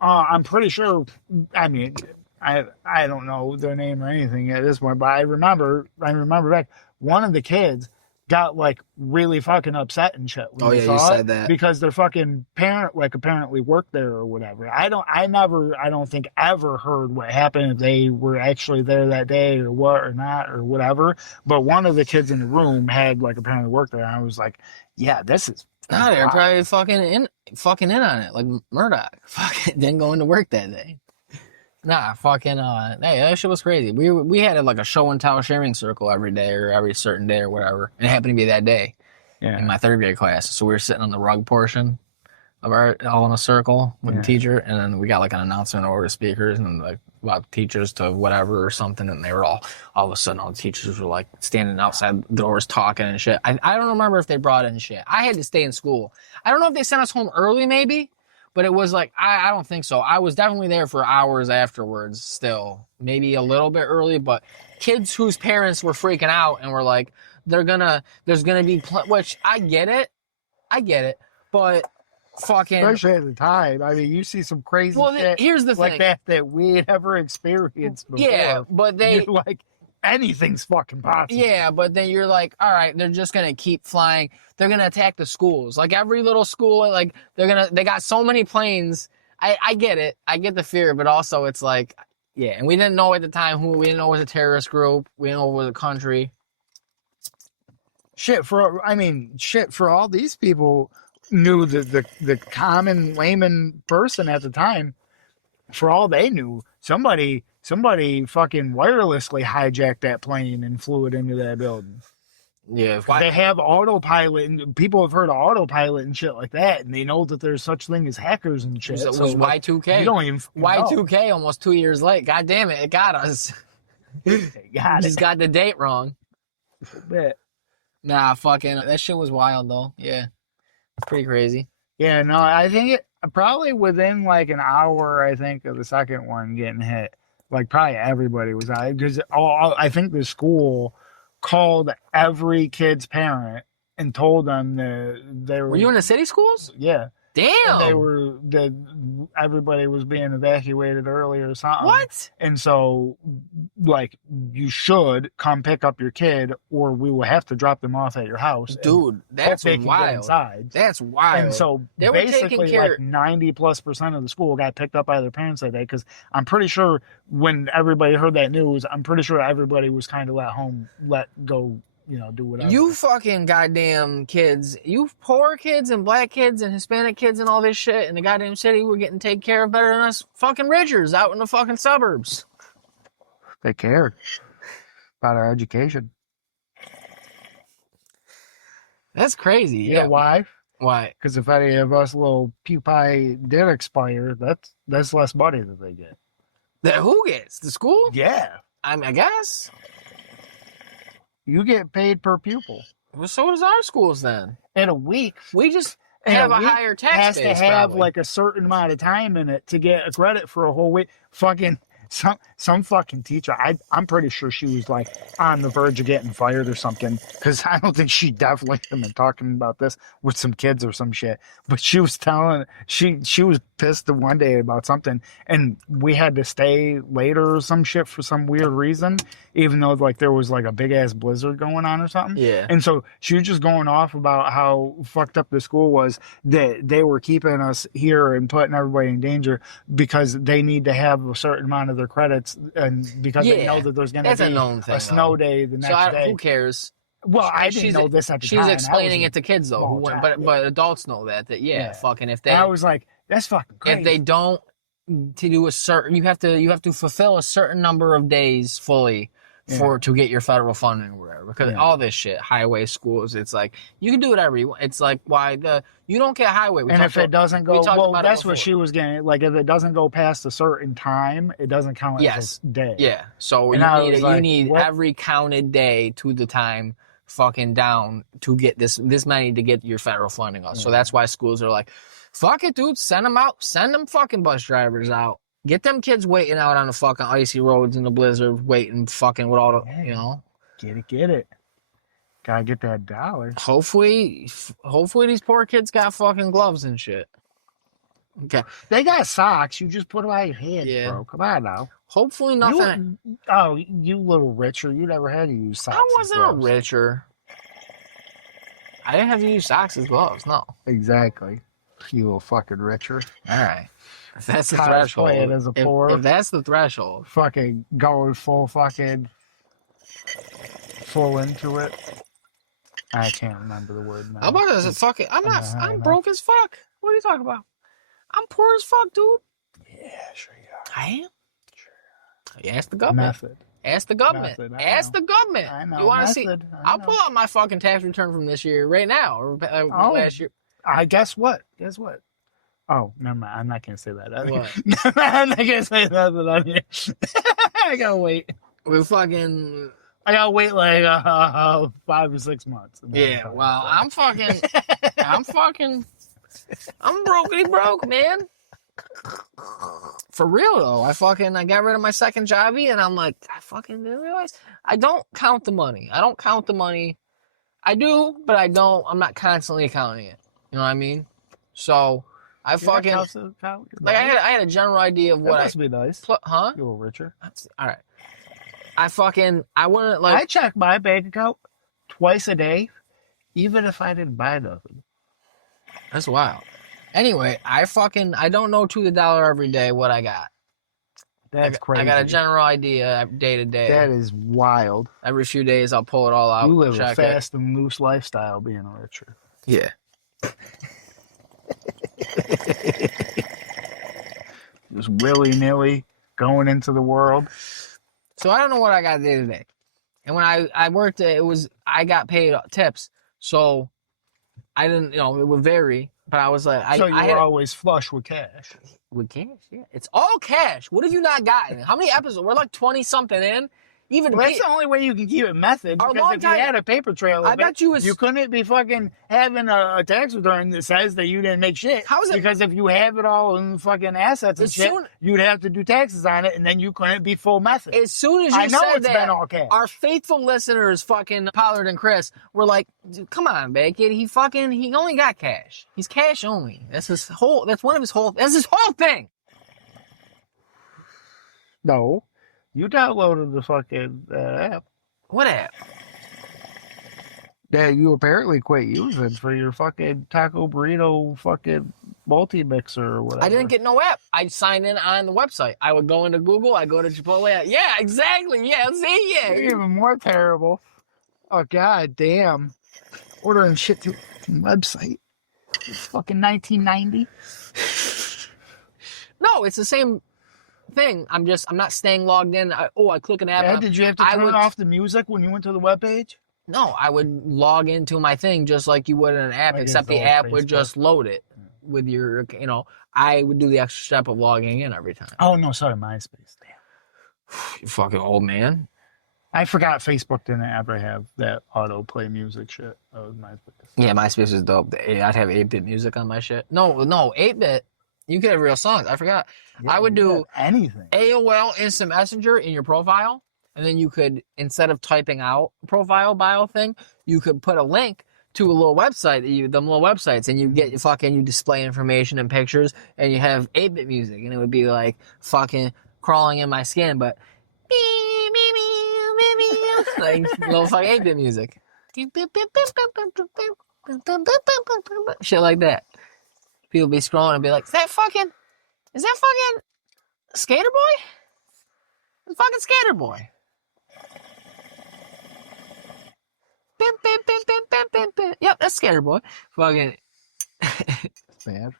I'm pretty sure. I mean, I don't know their name or anything at this point, but I remember back one of the kids got like really fucking upset and shit. Oh yeah, you said that because their fucking parent like apparently worked there or whatever. I don't think ever heard what happened if they were actually there that day or what or not or whatever. But one of the kids in the room had like apparently worked there, and I was like, yeah, this is. No, they're probably fucking in on it, like Murdoch. Fucking didn't go into work that day. Nah, fucking hey, that shit was crazy. We had like a show and tell sharing circle every day or every certain day or whatever. And it happened to be that day in my 3rd grade class. So we were sitting on the rug portion of our all in a circle with the teacher, and then we got like an announcement over the speakers and like about teachers to whatever or something, and they were all of a sudden all the teachers were like standing outside the doors talking and shit. I don't remember if they brought in shit. I had to stay in school. I don't know if they sent us home early maybe. But it was like, I don't think so. I was definitely there for hours afterwards still. Maybe a little bit early, but kids whose parents were freaking out and were like, there's gonna be, which I get it, but fucking. Especially at the time. I mean, you see some crazy shit here's the like thing. that we had ever experienced before. Yeah, but you're like, anything's fucking possible. Yeah, but then you're like, all right, they're just gonna keep flying. They're gonna attack the schools. Like every little school, like they got so many planes. I get it. I get the fear, but also it's like, yeah, and we didn't know at the time who. We didn't know it was a terrorist group. We didn't know it was a country. Shit for all these people knew the common layman person at the time. For all they knew, somebody fucking wirelessly hijacked that plane and flew it into that building. Yeah, they have autopilot, and people have heard of autopilot and shit like that, and they know that there's such thing as hackers and shit. It was Y2K. You don't even Y2K almost 2 years late. God damn it, it got us. Just got the date wrong. A bit. Nah, fucking that shit was wild though. Yeah, it's pretty crazy. Yeah, no, I think it probably within like an hour. I think of the second one getting hit, like probably everybody was out because I think the school called every kid's parent and told them that they were. Were you in the city schools? Yeah. Damn. Everybody was being evacuated early or something. What? And so, like, you should come pick up your kid, or we will have to drop them off at your house. Dude, that's wild. Inside. That's wild. And so, they were basically, like 90+% of the school got picked up by their parents that day. Because I'm pretty sure when everybody heard that news, I'm pretty sure everybody was kind of let go. Do whatever. You fucking goddamn kids. You poor kids and black kids and Hispanic kids and all this shit in the goddamn city were getting taken care of better than us fucking Ridgers out in the fucking suburbs. They cared about our education. That's crazy. Yeah, why? Why? Because if any of us little pupae did expire, that's less money that they get. That who gets? The school? Yeah. I guess. You get paid per pupil. Well, so does our schools then. In a week. We just have a higher tax base. Has to have probably. like a certain amount of time in it to get a credit for a whole week. Fucking some fucking teacher. I'm pretty sure she was like on the verge of getting fired or something. Because I don't think she definitely had been talking about this with some kids or some shit. But she was telling she was pissed one day about something, and we had to stay later or some shit for some weird reason, even though like there was like a big ass blizzard going on or something. Yeah. And so she was just going off about how fucked up the school was, that they were keeping us here and putting everybody in danger because they need to have a certain amount of their credits, and because they know that there's going to be a known thing, snow day the next day. Who cares? Well, I didn't she's know this at the she's time. explaining it to kids though, small child, but adults know that Yeah. fucking if And they I was like, that's fucking crazy. if they don't to do a certain you have to fulfill a certain number of days fully to get your federal funding or whatever, because all this shit, highway, schools, it's like you can do whatever you want. It's like why you don't get highway. And if it doesn't go, well, that's what before. she was getting. Like if it doesn't go past a certain time, it doesn't count as a day. Yeah. So And you need every counted day to the time fucking down to get this many to get your federal funding off. So that's why schools are like, fuck it, dude, send them out, send them fucking bus drivers out. Get them kids waiting out on the fucking icy roads in the blizzard, waiting fucking with all the, you know. Get it. Gotta get that dollar. Hopefully these poor kids got fucking gloves and shit. Okay. They got socks. You just put them out your hands, bro. Come on now. Hopefully nothing. You little richer. You never had to use socks. I wasn't a richer. I didn't have to use socks as gloves, no. Exactly. You little fucking richer. All right. If that's the threshold. As a poor, if that's the threshold. Fucking going full into it. I can't remember the word now. I'm about to fucking. I'm broke as fuck. What are you talking about? I'm poor as fuck, dude. Yeah, sure you are. I am. Sure. Ask the government. Ask the government. Ask the government. I know. You want to see? I'll pull out my fucking tax return from this year right now or last year. Guess what? Oh, never mind. I'm not gonna say that. What? I'm not gonna say that on here. I gotta wait. I gotta wait like 5 or 6 months. Yeah, well, I'm brokey broke, man. For real though, I got rid of my second jobby, and I'm like, I fucking didn't realize. I don't count the money. I do, but I don't. I'm not constantly counting it. You know what I mean? So I fucking I had a general idea of what that must be nice. Huh? You're a little richer. All right. I wouldn't like. I check my bank account twice a day, even if I didn't buy nothing. That's wild. Anyway, I don't know to the dollar every day what I got. That's crazy. I got a general idea day to day. That is wild. Every few days, I'll pull it all out. You live a fast and loose lifestyle being a richer. Yeah. Just willy-nilly going into the world. So I don't know what I got day to day. And when I worked, I got paid tips. So I didn't, it would vary. But I was like, you were always flush with cash. With cash, yeah. It's all cash. What have you not gotten? How many episodes? We're like 20 something in. That's the only way you can keep it method. Because if you had a paper trail, I bet you couldn't be fucking having a tax return that says that you didn't make shit. How is it? Because if you have it all in fucking assets and shit, you'd have to do taxes on it, and then you couldn't be full method. As soon as you said that, been all cash. Our faithful listeners, fucking Pollard and Chris, were like, "Come on, man, kid. He only got cash. He's cash only. That's his whole thing." No. You downloaded the fucking app. What app? That you apparently quit using for your fucking taco burrito fucking multi-mixer or whatever. I didn't get no app. I signed in on the website. I would go into Google. I go to Chipotle. Yeah, exactly. Yeah, see, yeah. You're even more terrible. Oh, god damn. Ordering shit through a website. It's fucking 1990. No, it's the same thing. I'm not staying logged in. I click an app. Yeah, did you have to turn off the music when you went to the webpage? No, I would log into my thing just like you would in an app, except the app would just load it with your, I would do the extra step of logging in every time. Oh, no, sorry, MySpace. Damn. You fucking old man. I forgot Facebook didn't ever have that autoplay music shit. That was MySpace. Yeah, MySpace is dope. I'd have 8-bit music on my shit. No, 8-bit. You could have real songs. I forgot. Yeah, I would do anything. AOL Instant Messenger in your profile, and then you could, instead of typing out profile bio thing, you could put a link to a little website, them little websites, and you get you display information and pictures, and you have 8-bit music, and it would be like fucking crawling in my skin, but like little fucking 8-bit music. Shit like that. People be scrolling and be like, is that fucking Skater Boy? It's fucking Skater Boy. Yep, that's Scary Boy. Fucking. Bad.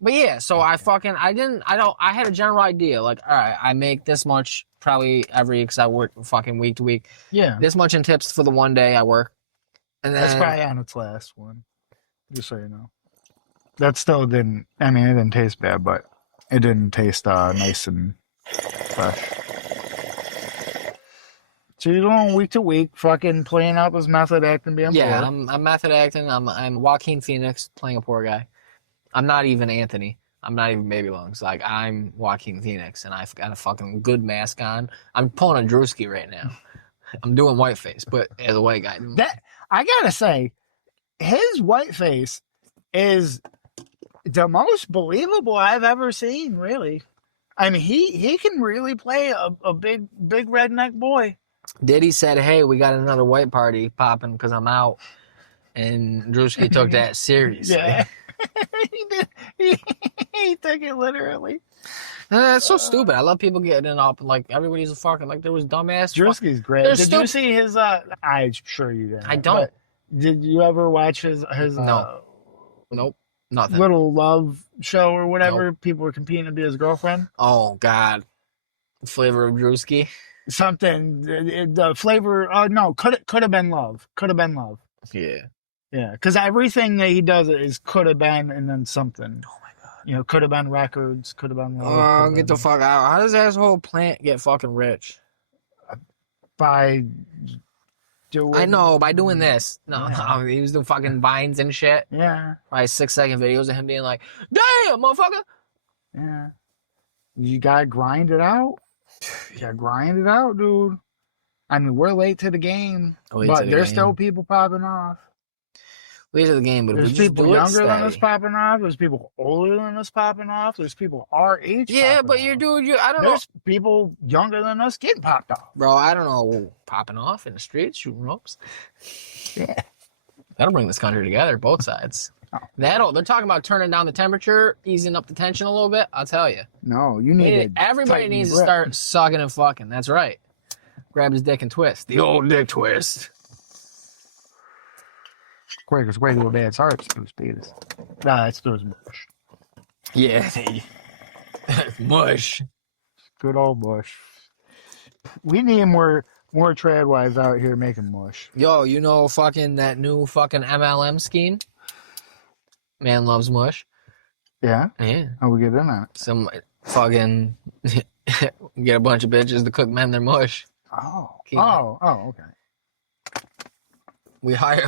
But yeah, so I had a general idea. Like, all right, I make this much probably every, because I work fucking week to week. Yeah. This much in tips for the one day I work. And That's then, probably on its last one. Just so you know. That still didn't, I mean, it didn't taste bad, but it didn't taste nice and fresh. So you're going week to week, fucking playing out this method acting being yeah, poor. I'm method acting. I'm Joaquin Phoenix playing a poor guy. I'm not even Anthony. I'm not even Baby Lungs. Like, I'm Joaquin Phoenix, and I've got a fucking good mask on. I'm pulling a Drewski right now. I'm doing whiteface, but as a white guy. That I gotta say, his whiteface is the most believable I've ever seen, really. I mean, he can really play a big redneck boy. Diddy said, "Hey, we got another white party popping because I'm out," and Drewski took that seriously. Yeah, he did. He took it literally. That's so stupid. I love people getting up like everybody's a fucking like there was dumbass. Drewski's great. They're Did you see his? I'm sure you did. I don't. Did you ever watch his? No. Nope. Nothing. Little love show or whatever. Nope. People were competing to be his girlfriend. Oh God. Flavor of Drewski. Something. The flavor. No. Could have been love. Could have been love. Yeah. Yeah. Because everything that he does is could have been and then something. Oh my God. You know, could have been records. Could have been love. Oh, get the fuck out! How does asshole Plant get fucking rich? By doing. I know, by doing this. No, he was doing fucking vines and shit. Yeah. Probably 6-second videos of him being like, "Damn, motherfucker." Yeah. You gotta grind it out. You gotta grind it out, dude. I mean, we're late to the game, but there's still people popping off. Late to the game, but there's people younger than us popping off. There's people older than us popping off. There's people our age. Yeah, but I don't know. There's people younger than us getting popped off. Bro, I don't know. Popping off in the streets, shooting ropes. Yeah. That'll bring this country together, both sides. Oh. They're talking about turning down the temperature, easing up the tension a little bit. I'll tell you. No, you need everybody needs to start sucking and fucking. That's right. Grab his dick and twist. The old dick twist. Quickest way to a bad start is through speed. Nah, it's through mush. Yeah. Mush. Good old mush. We need more trad wives out here making mush. Yo, you know fucking that new fucking MLM scheme? Man loves mush. Yeah? Yeah. How we get in on it? Some fucking get a bunch of bitches to cook men their mush. Oh. Okay. We got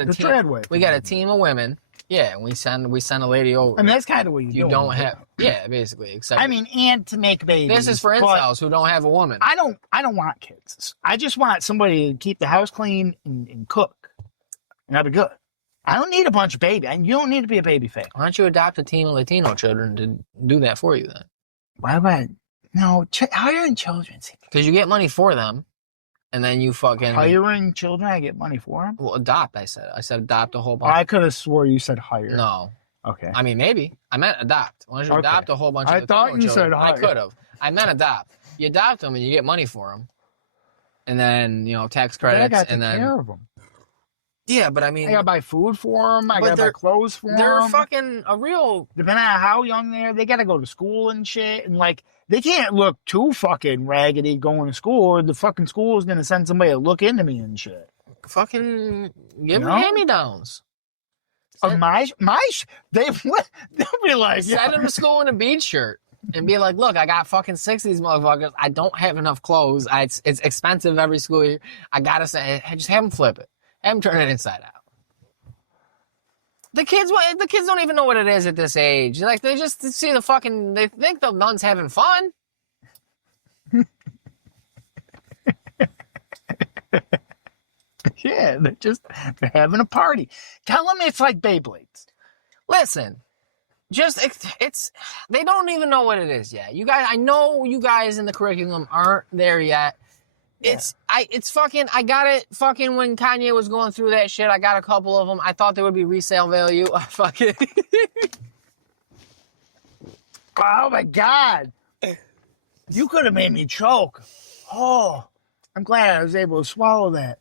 a the team. Treadway. We got a team of women. Yeah, we send a lady over. I mean, that's kind of what you don't have. Yeah, basically. Except and to make babies. This is for incels who don't have a woman. I don't want kids. I just want somebody to keep the house clean and cook, and that'd be good. I don't need a bunch of babies. You don't need to be a baby fan. Why don't you adopt a team of Latino children to do that for you then? Why would I? No, hiring children. Because you get money for them. And then you fucking hiring children. I get money for them. Well, adopt. I said adopt a whole bunch. I could have swore you said hire. No. Okay. I mean, maybe I meant adopt. Why don't you adopt a whole bunch of? I thought you said hire. I could have. I meant adopt. You adopt them and you get money for them, and then tax credits. I got and then care of them. Yeah, but I mean, I gotta buy food for them. I gotta buy clothes for them. They're fucking a real. Depending on how young they are, they gotta go to school and shit, and they can't look too fucking raggedy going to school, or the fucking school is gonna send somebody to look into me and shit. Fucking give them hand-me-downs. Of they'll be like, send them to school in a bead shirt and be like, look, I got fucking 6 of these motherfuckers. I don't have enough clothes. It's expensive every school year. I gotta say, just have them flip it. Have them turn it inside out. The kids don't even know what it is at this age. Like, they just see they think the nuns having fun. Yeah, they're having a party. Tell them it's like Beyblades. Listen, they don't even know what it is yet. You guys, I know you guys in the curriculum aren't there yet. Yeah. I got it fucking when Kanye was going through that shit. I got a couple of them. I thought they would be resale value. Fucking. Oh my God. You could have made me choke. Oh, I'm glad I was able to swallow that.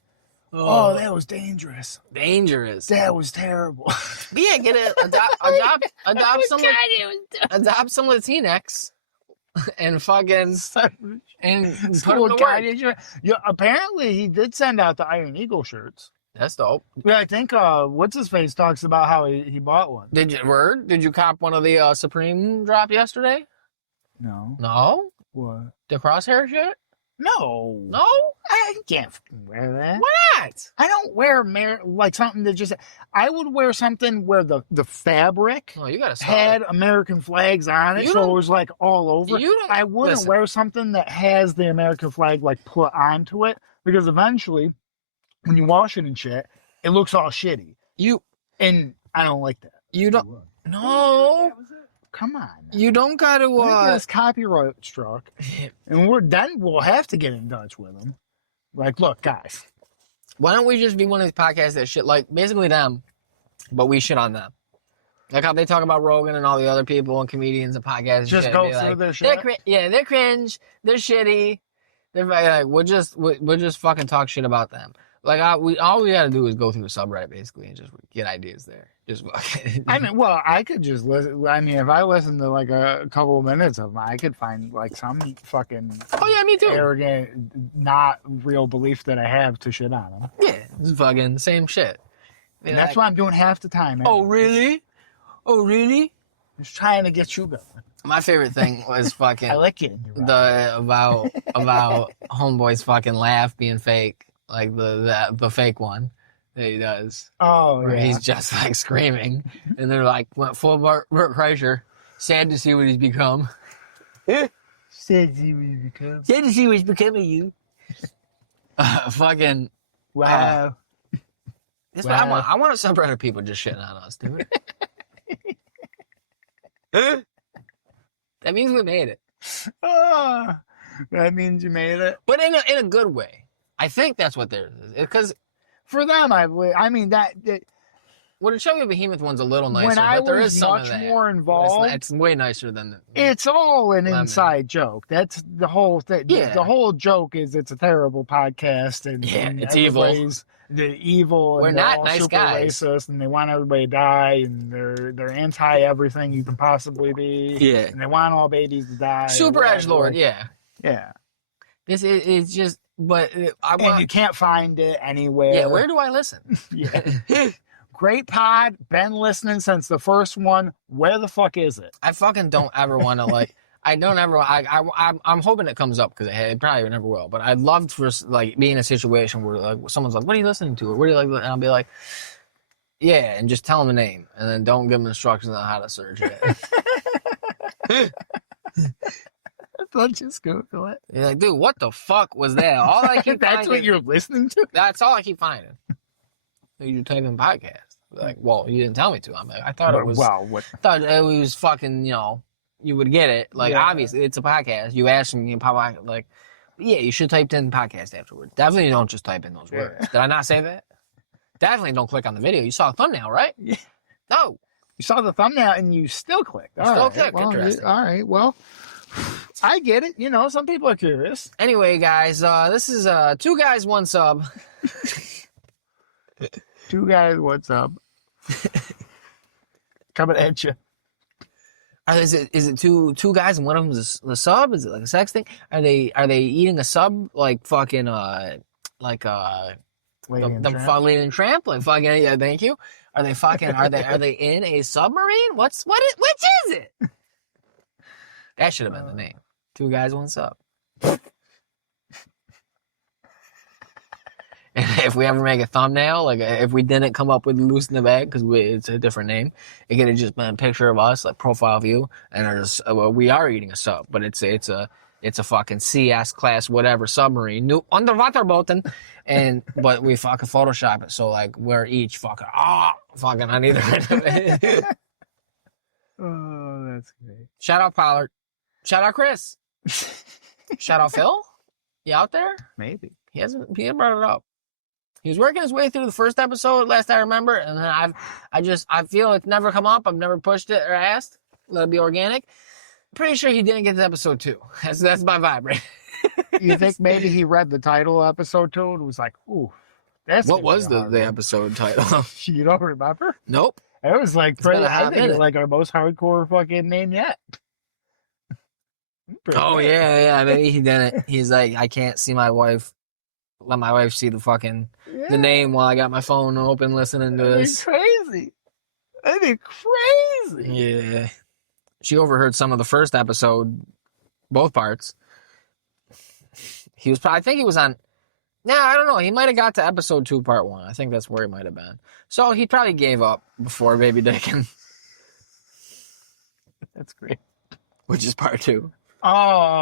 Oh, that was dangerous. Dangerous. That was terrible. But yeah, adopt some Latinx and fucking and put them to work. Yeah, apparently he did send out the Iron Eagle shirts. That's dope. Yeah, I think what's his face talks about how he bought one. Did you cop one of the Supreme drop yesterday? No. No. What? The crosshair shit? No. No. I can't fucking wear that. Why not? I don't wear like something that just. I would wear something where the fabric Oh, you gotta had American flags on it, You so don't- it was like all over. You don't- I wouldn't listen. wear something that has the American flag like put onto it, because eventually, when you wash it and shit, it looks all shitty, and I don't like that. You don't. No. Come on. You don't gotta. It's copyright struck, and we'll have to get in touch with them. Like, look, guys. Why don't we just be one of these podcasts that shit like basically them, but we shit on them. Like how they talk about Rogan and all the other people and comedians and podcasts. And Just shit, go and be through like, their shit. They're cringe. They're shitty. They're like we'll just fucking talk shit about them. Like all we gotta do is go through the subreddit basically and just get ideas there. Just fucking. I mean, well, I could just listen. I mean, if I listen to like a couple of minutes of them, I could find like some fucking Oh yeah, me too. arrogant, not real belief that I have to shit on them. Yeah, it's fucking same shit. And that's why I'm doing half the time. Oh really? Oh really? Just trying to get you going. My favorite thing was fucking I like it. about homeboy's fucking laugh being fake, like the fake one that he does, Oh where yeah. he's just like screaming, and they're like, went full Bert Kreischer. Sad to see what he's become. Sad to see what you become. Sad to see what he's become of you. Fucking Wow. that's what I want. I want a subreddit of people just shitting on us, dude. That means we made it, Ah, that means you made it. but in a good way. I think that's what theirs is, because For them, I mean that well, the Chubby Behemoth one's a little nicer, when I but there was is some much of that. more involved, It's way nicer than it's all an Lemon. inside joke. That's the whole thing. Yeah. The whole joke is it's a terrible podcast, and Yeah, and it's evil. everybody's the evil. We're and they're not all nice super guys. racist, and they want everybody to die, and they're anti everything you can possibly be. Yeah. And they want all babies to die. Super or edgelord. whatever. Yeah, Yeah. this is just. But I And want. you can't find it anywhere. Yeah, where do I listen? Yeah. Great pod. Been listening since the first one. Where the fuck is it? I fucking don't ever want to like. I don't ever. I'm hoping it comes up because it probably never will. But I'd love for like be in a situation where like someone's like, "What are you listening to?" Or "What do you like?" And I'll be like, "Yeah," and just tell them a name, and then don't give them instructions on how to search it. Let's just Google it. You're like, dude, what the fuck was that? All I keep That's finding, what you're listening to? That's all I keep finding. You type in podcast. Like, well, you didn't tell me to. I'm like, I thought it was. Well, what? Thought it was fucking. You would get it. Like, Yeah. obviously, it's a podcast. You asked me, like, yeah, you should type in podcast afterwards. Definitely don't just type in those words. Yeah. Did I not say that? Definitely don't click on the video. You saw a thumbnail, right? Yeah. No. You saw the thumbnail and you still clicked. You still clicked. Well, Interesting. all right. Well, I get it. Some people are curious. Anyway, guys, this is Two Guys, One Sub. Two guys, what's up? Coming at you. Is it two guys and one of them is a sub? Is it like a sex thing? Are they eating a sub like fucking Lady and the Tramp? Lady and Tramp? Like fucking yeah, thank you. Are they fucking are they in a submarine? Which is it? That should have been the name. Two Guys, One Sub. And if we ever make a thumbnail, like if we didn't come up with Loose in the Bag because it's a different name, it could have just been a picture of us, like profile view, and we are eating a sub, but it's a fucking CS class whatever submarine, new Underwaterboten, but we fucking Photoshop it so like we're each fucking on either end of it. Oh, that's great. Shout out Pollard, shout out Chris, shout out Phil. You out there? Maybe. He hasn't brought it up. He was working his way through the first episode, last I remember, and then I feel it's never come up. I've never pushed it or asked. Let it be organic. Pretty sure he didn't get to episode 2. That's my vibe, right? You think maybe he read the title of episode 2 and was like, ooh, That's What gonna be was a the hard one. episode title? You don't remember? Nope. It was like It's been pretty. a I hot think it was minute. like our most hardcore fucking name yet. Pretty Oh good. yeah. Maybe he didn't. He's like, I can't see my wife. Let my wife see the fucking Yeah. the name while I got my phone open listening to That'd be this. crazy. That'd be crazy. Yeah. She overheard some of the first episode, both parts. He was probably, I think he was on, I don't know. He might have got to episode 2, part 1. I think that's where he might have been. So he probably gave up before Baby Dickin, That's great. which is part 2. Oh,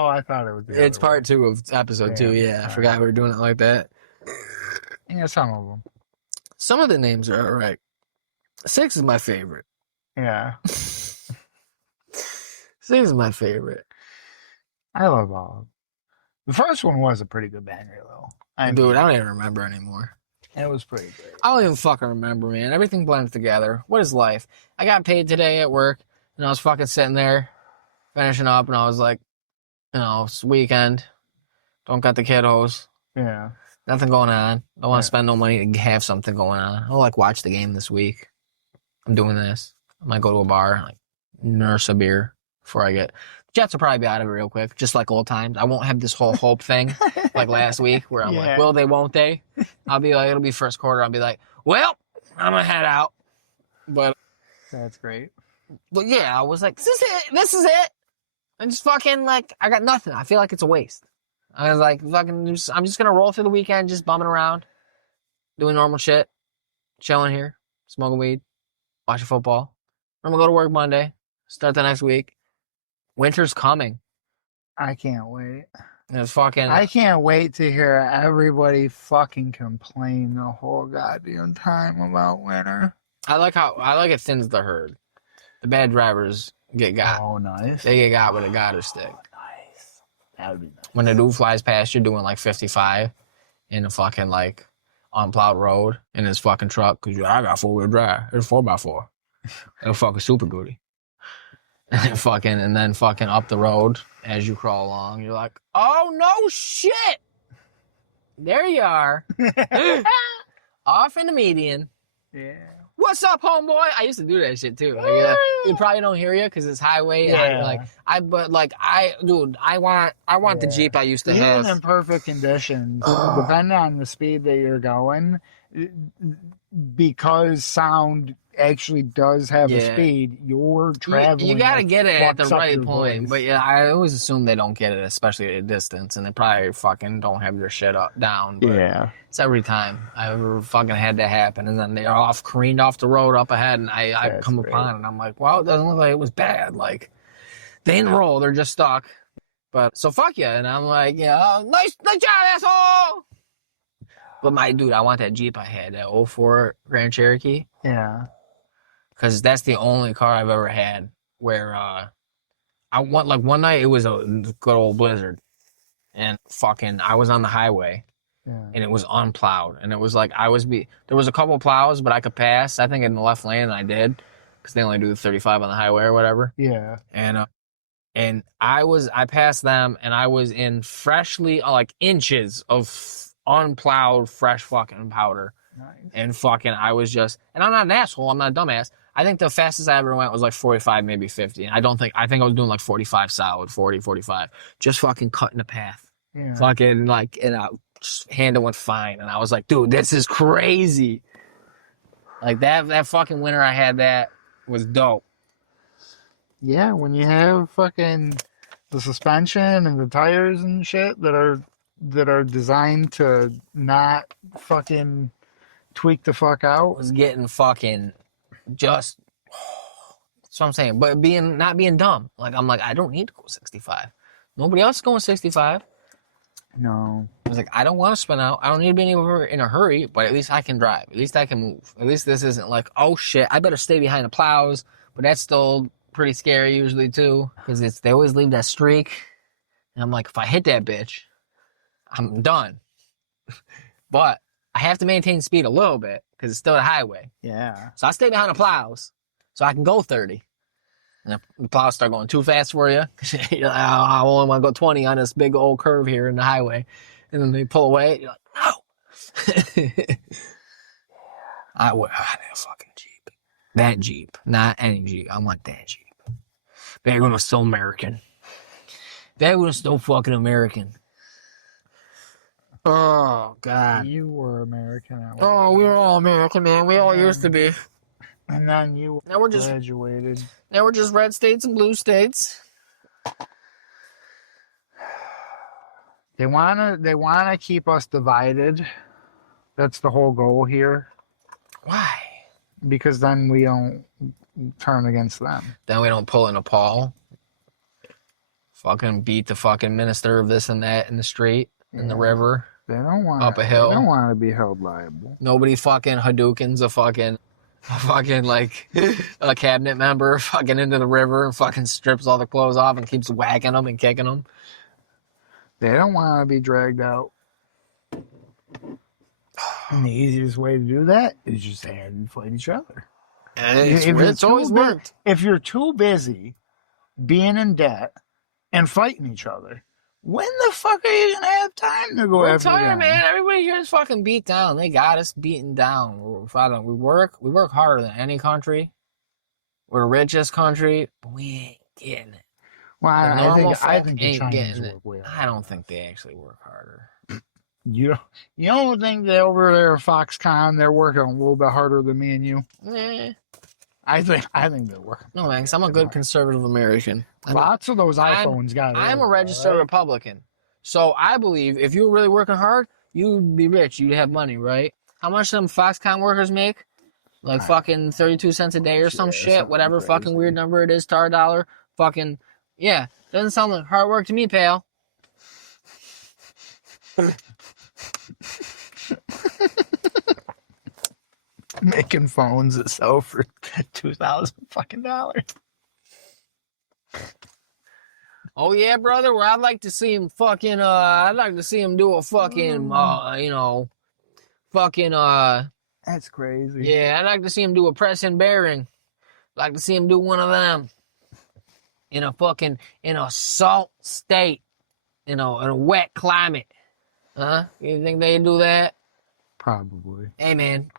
I thought it was. It's part 2 of episode 2. Yeah, I forgot we were doing it like that. Yeah, some of them. Some of the names are all right. 6 is my favorite. Yeah, 6 is my favorite. I love all of them. The first one was a pretty good banger, though. Dude, I don't even remember anymore. It was pretty good. I don't even fucking remember, man. Everything blends together. What is life? I got paid today at work, and I was fucking sitting there, finishing up, and I was like, it's weekend. Don't got the kiddos. Yeah. Nothing going on. Don't want Yeah. to spend no money to have something going on. I'll watch the game this week. I'm doing this. I might go to a bar, nurse a beer before I get. Jets will probably be out of it real quick, just like old times. I won't have this whole hope thing like last week where I'm like, will they, won't they? I'll be like, it'll be first quarter. I'll be like, well, I'm going to head out. But That's great. yeah, I was like, this is it. This is it. I'm just fucking I got nothing. I feel like it's a waste. I was like, I'm just going to roll through the weekend, just bumming around, doing normal shit, chilling here, smoking weed, watching football. I'm going to go to work Monday, start the next week. Winter's coming. I can't wait. And it's fucking. I can't wait to hear everybody fucking complain the whole goddamn time about winter. I like it thins the herd. The bad drivers get got. Oh, nice. They get got with a gutter stick. Oh, nice. That would be nice. When the dude flies past you doing 55 in a fucking unplowed road in his fucking truck, because I got 4-wheel drive. It's 4x4. It's fucking super goody. And then fucking up the road as you crawl along, you're like, oh no shit! There you are. Off in the median. Yeah. What's up, homeboy? I used to do that shit too. You probably don't hear you because it's highway. Yeah. I want the Jeep I used to Even have. in perfect conditions, depending on the speed that you're going, because sound actually does have a speed, you're traveling. You gotta get it at the fucks up right your point. voice. But yeah, I always assume they don't get it, especially at a distance, and they probably fucking don't have their shit up down. But Yeah. it's every time I ever fucking had that happen, and then they're careened off the road up ahead, and I come upon it, and I'm like, well, it doesn't look like it was bad. They didn't roll, they're just stuck. But so fuck you, and I'm like, nice job, asshole. But my dude, I want that Jeep I had, that 04 Grand Cherokee. Yeah. Because that's the only car I've ever had where I want one night it was a good old blizzard, and fucking I was on the highway, and it was unplowed, and it was there was a couple plows, but I could pass. I think in the left lane, and I did, because they only do the 35 on the highway or whatever. Yeah. And I passed them, and I was in freshly inches of unplowed fresh fucking powder. Nice. And fucking, I was just, and I'm not an asshole, I'm not a dumbass. I think the fastest I ever went was 45, maybe 50. And I think I was doing 45 solid, 40, 45. Just fucking cutting the path. Yeah. Fucking and I just handle went fine. And I was like, dude, this is crazy. That fucking winter I had that was dope. Yeah, when you have fucking the suspension and the tires and shit that are designed to not fucking tweak the fuck out. Was getting fucking just, that's what I'm saying. But not being dumb. I'm like, I don't need to go 65. Nobody else is going 65. No. I was like, I don't want to spin out. I don't need to be anywhere in a hurry, but at least I can drive. At least I can move. At least this isn't oh shit, I better stay behind the plows. But that's still pretty scary usually too, because they always leave that streak. And I'm like, if I hit that bitch, I'm done. But I have to maintain speed a little bit because it's still a highway. Yeah. So I stay behind the plows so I can go 30. And the plows start going too fast for you. You're like, I only want to go 20 on this big old curve here in the highway. And then they pull away. You're like, no. I need a fucking Jeep. That Jeep. Not any Jeep. I want that Jeep. That one was so American. That was so fucking American. Oh, God. You were American. Oh, we were all American, man. We all used to be. And then you graduated. Now we're just red states and blue states. They wanna keep us divided. That's the whole goal here. Why? Because then we don't turn against them. Then we don't pull in a Paul. Fucking beat the fucking minister of this and that in the street, in the river. They don't want up a hill. They don't want to be held liable. Nobody fucking Hadoukens a fucking like a cabinet member fucking into the river and fucking strips all the clothes off and keeps whacking them and kicking them. They don't want to be dragged out. And the easiest way to do that is just to have them fight each other. And it's always worked. If you're too busy being in debt and fighting each other, when the fuck are you gonna have time to go We're after tired, them? man. Everybody here is fucking beat down. They got us beaten down. We work harder than any country. We're the richest country, but we ain't getting it. Well, I think the ain't Chinese getting work way it. I don't think they actually work harder. You don't think that over there at Foxconn they're working a little bit harder than me and you? I think they're working. No, man, 'cause I'm a good conservative American. Lots of those iPhones got it. I'm a registered Republican. So I believe if you were really working hard, you'd be rich. You'd have money, right? How much some Foxconn workers make? Like fucking 32 cents a day or some shit. Whatever fucking weird number it is, tar dollar. Fucking, yeah. Doesn't sound like hard work to me, pal. Making phones that sell for $2,000 fucking dollars. Oh yeah, brother. Well, I'd like to see him fucking. I'd like to see him do a fucking. Fucking. That's crazy. Yeah, I'd like to see him do a press and bearing. I'd like to see him do one of them. In a salt state, in a wet climate. Huh? You think they'd do that? Probably. Hey, man.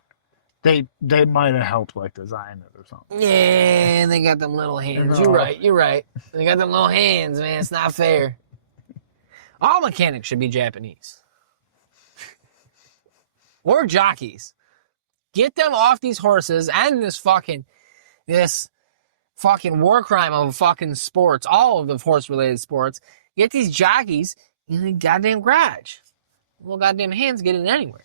They might have helped like design it or something. Yeah, they got them little hands. You're right. They got them little hands, man. It's not fair. All mechanics should be Japanese. Or jockeys. Get them off these horses and this fucking war crime of fucking sports, all of the horse-related sports. Get these jockeys in the goddamn garage. Well, goddamn hands get in anywhere.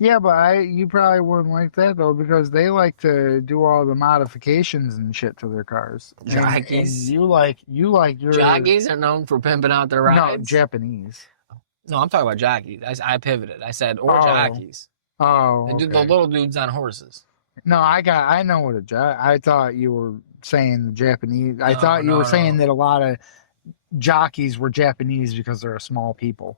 Yeah, but you probably wouldn't like that though, because they like to do all the modifications and shit to their cars. Jockeys. And you like your Jockeys are known for pimping out their rides. No, Japanese. No, I'm talking about jockeys. I pivoted. I said jockeys. Oh, okay. The little dudes on horses. No, I know what a jockey. I thought you were saying the Japanese. I thought you were saying that a lot of jockeys were Japanese because they're small people.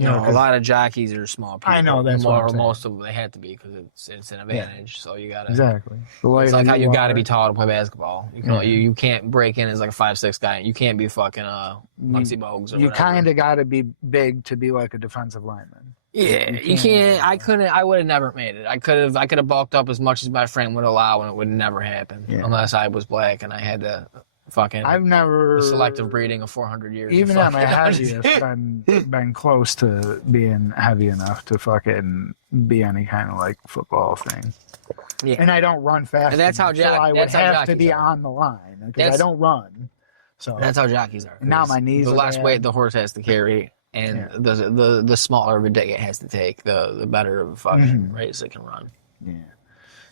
A lot of jockeys are small people. I know that's what most of them they have to be because it's an advantage. Yeah. So you gotta exactly. It's like how you gotta be tall to play basketball. You can't break in as like a 5'6" guy. You can't be fucking Muggsy Bogues or whatever. You kind of got to be big to be like a defensive lineman. Yeah, you can't. I would have never made it. I could have bulked up as much as my frame would allow, and it would never happen unless I was black and I had to. I've never the selective breeding of 400 years. Even at my heaviest, been close to being heavy enough to fucking be any kind of like football thing. Yeah, and I don't run fast. And that's how so I would have to be on the line because I don't run. So that's how jockeys are. Now my knees. The less weight the horse has to carry, and the smaller of a dig it has to take, the better of a fucking race it can run. Yeah.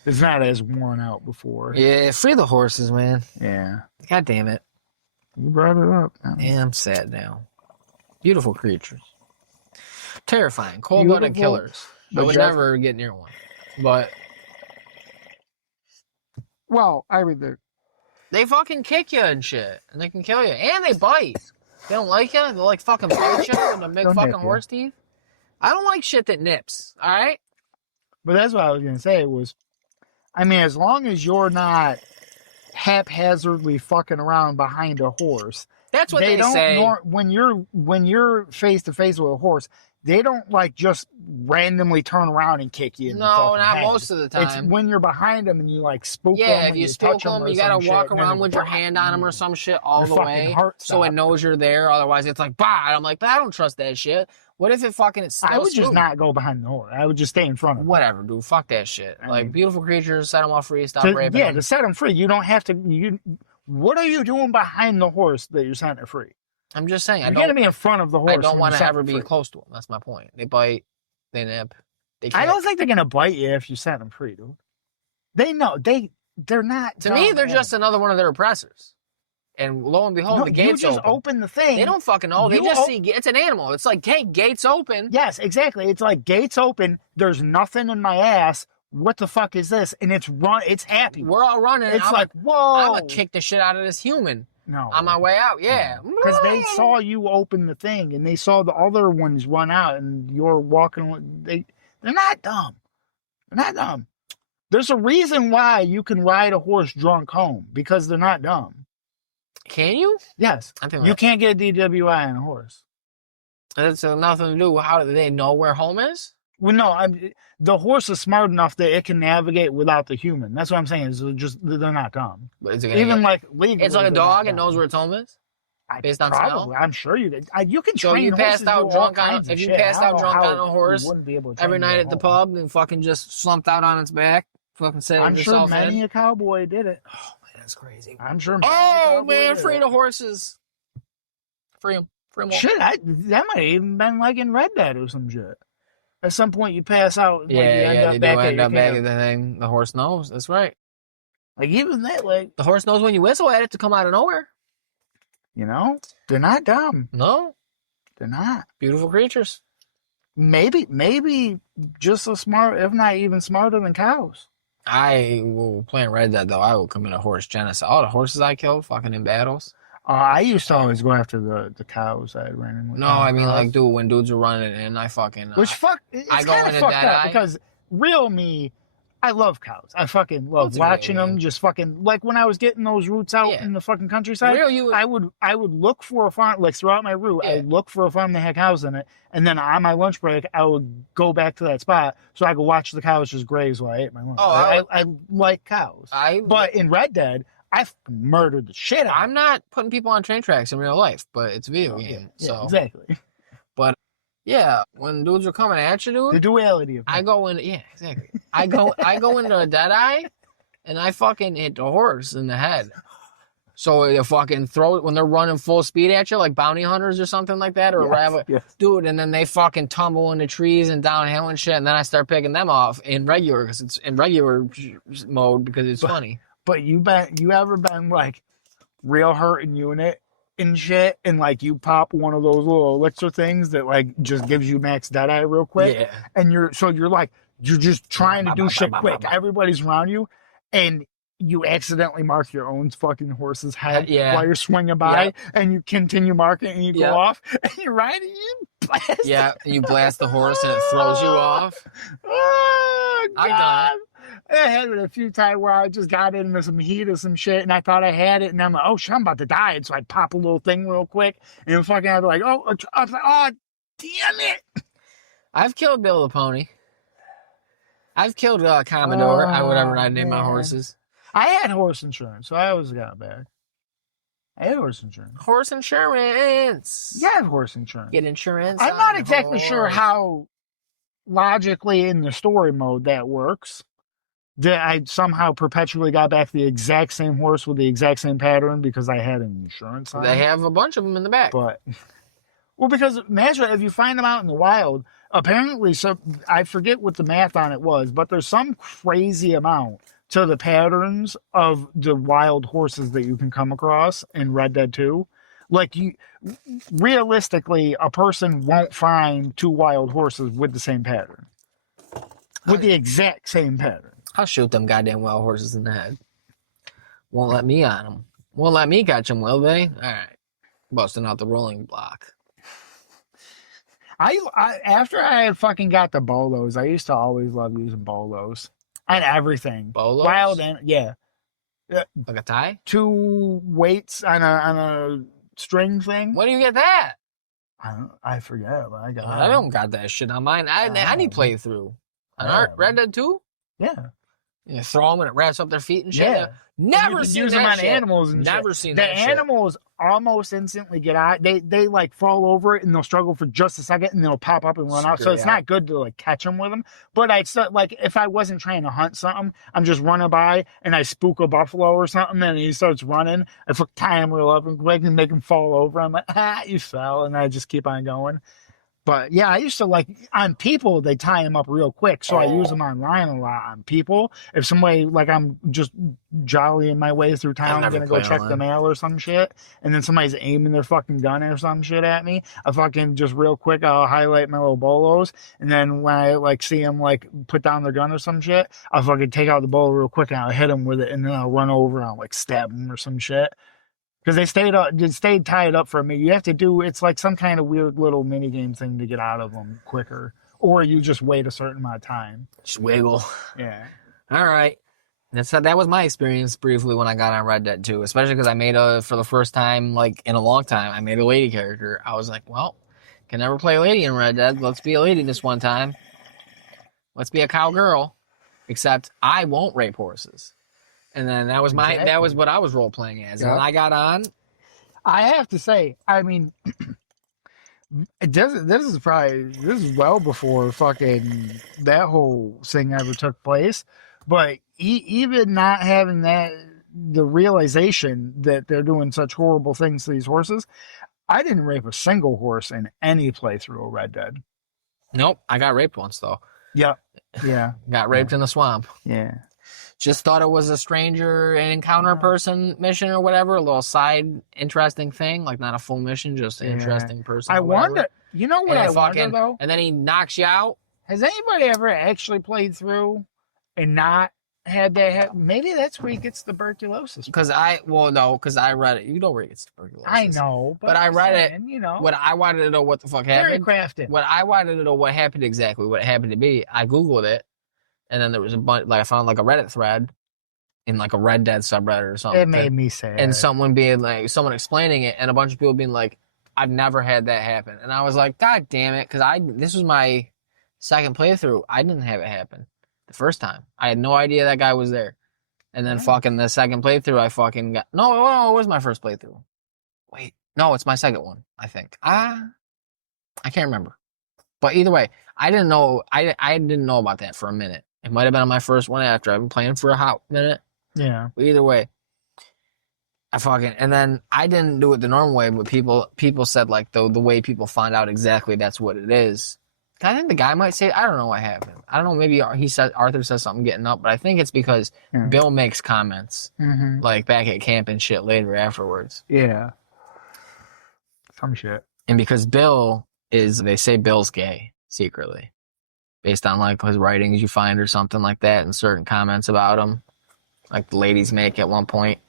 It's not as worn out before. Yeah, free the horses, man. Yeah. God damn it. You brought it up. Yeah, I'm sad now. Beautiful creatures. Terrifying. Cold-blooded killers. I would never get near one. But... Well, I mean... They fucking kick you and shit. And they can kill you. And they bite. They don't like you. They like fucking bite you with the big fucking horse teeth. I don't like shit that nips. Alright? But that's what I was going to say was... I mean, as long as you're not haphazardly fucking around behind a horse, that's what they say. When you're face to face with a horse, they don't like just randomly turn around and kick you in the No, fucking not head. most of the time. It's when you're behind them and you like spook them. Yeah, if and you touch spook them, or you gotta some walk shit, around and with then your hand on them or some shit all your the fucking way, heart so it stops. knows you're there. Otherwise, it's like, bah. I'm like, but I don't trust that shit. What if it fucking it's still I would just spooked? not go behind the horse. I would just stay in front of them. Whatever, dude. Fuck that shit. I Like, mean, beautiful creatures, set them all free, stop raping yeah, them. to set them free, you don't have to. What are you doing behind the horse that you're setting it free? I'm just saying, You're gonna be in front of the horse. I don't want to ever be close to them. That's my point. They bite, they nip, they kick. I don't think they're gonna bite you if you set them free, dude. They know they're not. To me, they're just another one of their oppressors. And lo and behold, the gates you just open. open the thing. They don't fucking know. They just see it's an animal. It's like, hey, gates open. Yes, exactly. It's like gates open. There's nothing in my ass. What the fuck is this? And it's happy. We're all running. It's like, whoa. I'm gonna kick the shit out of this human. No. On my way out, yeah. Because they saw you open the thing and they saw the other ones run out and you're walking. They're not dumb. They're not dumb. There's a reason why you can ride a horse drunk home because they're not dumb. Can you? Yes. I think you can't get a DWI on a horse. That's nothing to do with how do they know where home is? Well, no, the horse is smart enough that it can navigate without the human. That's what I'm saying. Is they're not dumb. But is it Even like legally, it's like a dog and knows where its home is. Based on smell? I'm sure you did. You can so train you passed horses out drunk on if you passed out drunk on a horse every night at the pub and fucking just slumped out on its back, fucking set I'm sure yourself many in. a cowboy did it. Oh man, that's crazy. I'm sure. Oh man, free the horses. Free them. Free them all. Shit, that might have even been like in Red Dead or some shit. At some point, you pass out. And, Yeah, like, you they end up back at the thing. The horse knows. That's right. Like even that, like the horse knows when you whistle at it to come out of nowhere. You know, they're not dumb. No, they're not. Beautiful creatures. Maybe just as smart, if not even smarter than cows. I will playing Red Dead though. I will commit a horse genocide. All the horses I killed, fucking in battles. I used to always go after the cows I had ran in. No, I mean like, dude, when dudes are running and I fucking it's I go kind of into fucked that up because real me, I love cows. I fucking love watching them. Just fucking like when I was getting those roots out in the fucking countryside. I would look for a farm like throughout my route. I would look for a farm that had cows in it, and then on my lunch break, I would go back to that spot so I could watch the cows just graze while I ate my lunch. Oh, I like cows. But in Red Dead, I murdered the shit out. I'm not putting people on train tracks in real life, but it's a video game. Yeah, so exactly. But yeah, when dudes are coming at you, dude, the duality of man. I go in. Yeah, exactly. I go into a dead eye, and I fucking hit the horse in the head. So they fucking throw it when they're running full speed at you, like bounty hunters or something like that, or a rabbit, dude. And then they fucking tumble into trees and downhill and shit. And then I start picking them off in regular because it's in regular mode because it's funny. But you ever been like real hurting unit and shit, and like you pop one of those little elixir things that like just gives you max deadeye real quick, and you're just trying to do shit quick. Everybody's around you, and you accidentally mark your own fucking horse's head while you're swinging by, and you continue marking, and you go off, and you're riding, you blast. Yeah, you blast the horse, and it throws you off. Oh God. I've done it. I had it a few times where I just got into some heat or some shit, and I thought I had it, and I'm like, oh shit, I'm about to die. And so I'd pop a little thing real quick, and fucking I'd be like, oh, I was like, oh, damn it. I've killed Bill the Pony. I've killed Commodore, whatever I name my horses. I had horse insurance, so I always got it back. I had horse insurance. Horse insurance. Yeah, I have horse insurance. Get insurance. I'm not exactly sure how logically in the story mode that works. That I somehow perpetually got back the exact same horse with the exact same pattern because I had an insurance on it. They have a bunch of them in the back. But, well, because imagine if you find them out in the wild, apparently, so I forget what the math on it was, but there's some crazy amount to the patterns of the wild horses that you can come across in Red Dead 2. Like, realistically, a person won't find two wild horses with the same pattern. With the exact same pattern. I'll shoot them goddamn wild horses in the head. Won't let me on them. Won't let me catch them, will they? All right. Busting out the rolling block. I after I had fucking got the bolos, I used to always love using bolos. On everything. Bolos? Wild and yeah. Like a tie? 2 weights on a string thing. Where do you get that? I forget, but I got. I don't got that shit on mine. I need playthrough. On Red Dead 2? Yeah. You throw them and it wraps up their feet and shit. Yeah. Never And you seen use that them on shit. animals and Never shit. seen The that shit. animals almost instantly get out. They like fall over it and they'll struggle for just a second and they'll pop up and run out. So it's not good to like catch them with them. But I still like if I wasn't trying to hunt something, I'm just running by and I spook a buffalo or something and he starts running. I tie him real up and quick and make him fall over. I'm like, you fell, and I just keep on going. But yeah, I used to like on people, they tie them up real quick. So I use them online a lot on people. If somebody, like I'm just jollying my way through town, I'm going to go check the mail or some shit. And then somebody's aiming their fucking gun or some shit at me. I fucking just real quick, I'll highlight my little bolos. And then when I like see them like put down their gun or some shit, I'll fucking take out the bolo real quick and I'll hit them with it. And then I'll run over and I'll like stab them or some shit. Because they stayed tied up for me. You have to do, it's like some kind of weird little mini game thing to get out of them quicker. Or you just wait a certain amount of time. Just wiggle. Yeah. All right. That was my experience briefly when I got on Red Dead 2, especially because I made for the first time, like in a long time, I made a lady character. I was like, well, can never play a lady in Red Dead. Let's be a lady this one time. Let's be a cowgirl. Except I won't rape horses. And then that was what I was role playing as. Yep. And I got on. I have to say, I mean, this is well before fucking that whole thing ever took place. But even not having the realization that they're doing such horrible things to these horses, I didn't rape a single horse in any playthrough of Red Dead. Nope, I got raped once though. Yeah. Got raped in the swamp. Yeah. Just thought it was a stranger and encounter person mission or whatever, a little side interesting thing, like not a full mission, just an interesting person. I wonder, you know what I wonder though? And then he knocks you out. Has anybody ever actually played through and not had that happen? Maybe that's where he gets tuberculosis. Because I read it. You know where he gets tuberculosis. I know, but I read it. You know, what I wanted to know what the fuck happened. Very crafted. What I wanted to know what happened exactly, what happened to me. I Googled it. And then there was a bunch, like I found like a Reddit thread in like a Red Dead subreddit or something. It made me sad. And someone explaining it, and a bunch of people being like, "I've never had that happen." And I was like, "God damn it!" Because this was my second playthrough. I didn't have it happen the first time. I had no idea that guy was there. And then fucking the second playthrough, I fucking got no. It was my first playthrough. Wait, no, it's my second one. I think. I can't remember. But either way, I didn't know. I didn't know about that for a minute. It might have been on my first one after. I've been playing for a hot minute. Yeah. But either way, and then I didn't do it the normal way, but people said like the way people find out exactly that's what it is. I think the guy might say, I don't know what happened. I don't know. Maybe Arthur says something getting up, but I think it's because Bill makes comments like back at camp and shit later afterwards. Yeah. Some shit. And because they say Bill's gay secretly. Based on like his writings you find or something like that, and certain comments about him, like the ladies make at one point.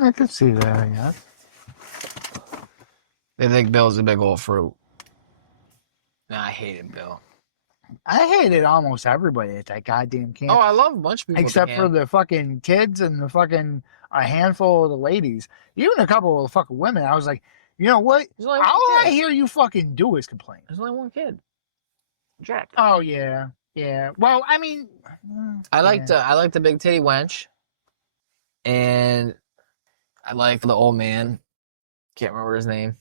I could see that, I guess. They think Bill's a big old fruit. Nah, I hated Bill. I hated almost everybody at that goddamn camp. Oh, I love a bunch of people. Except for the fucking kids and the fucking a handful of the ladies. Even a couple of the fucking women. I was like, you know what? All I hear you fucking do is complain. There's only one kid. Jack. Oh yeah. Well, I mean, I liked the big titty wench, and I like the old man. Can't remember his name.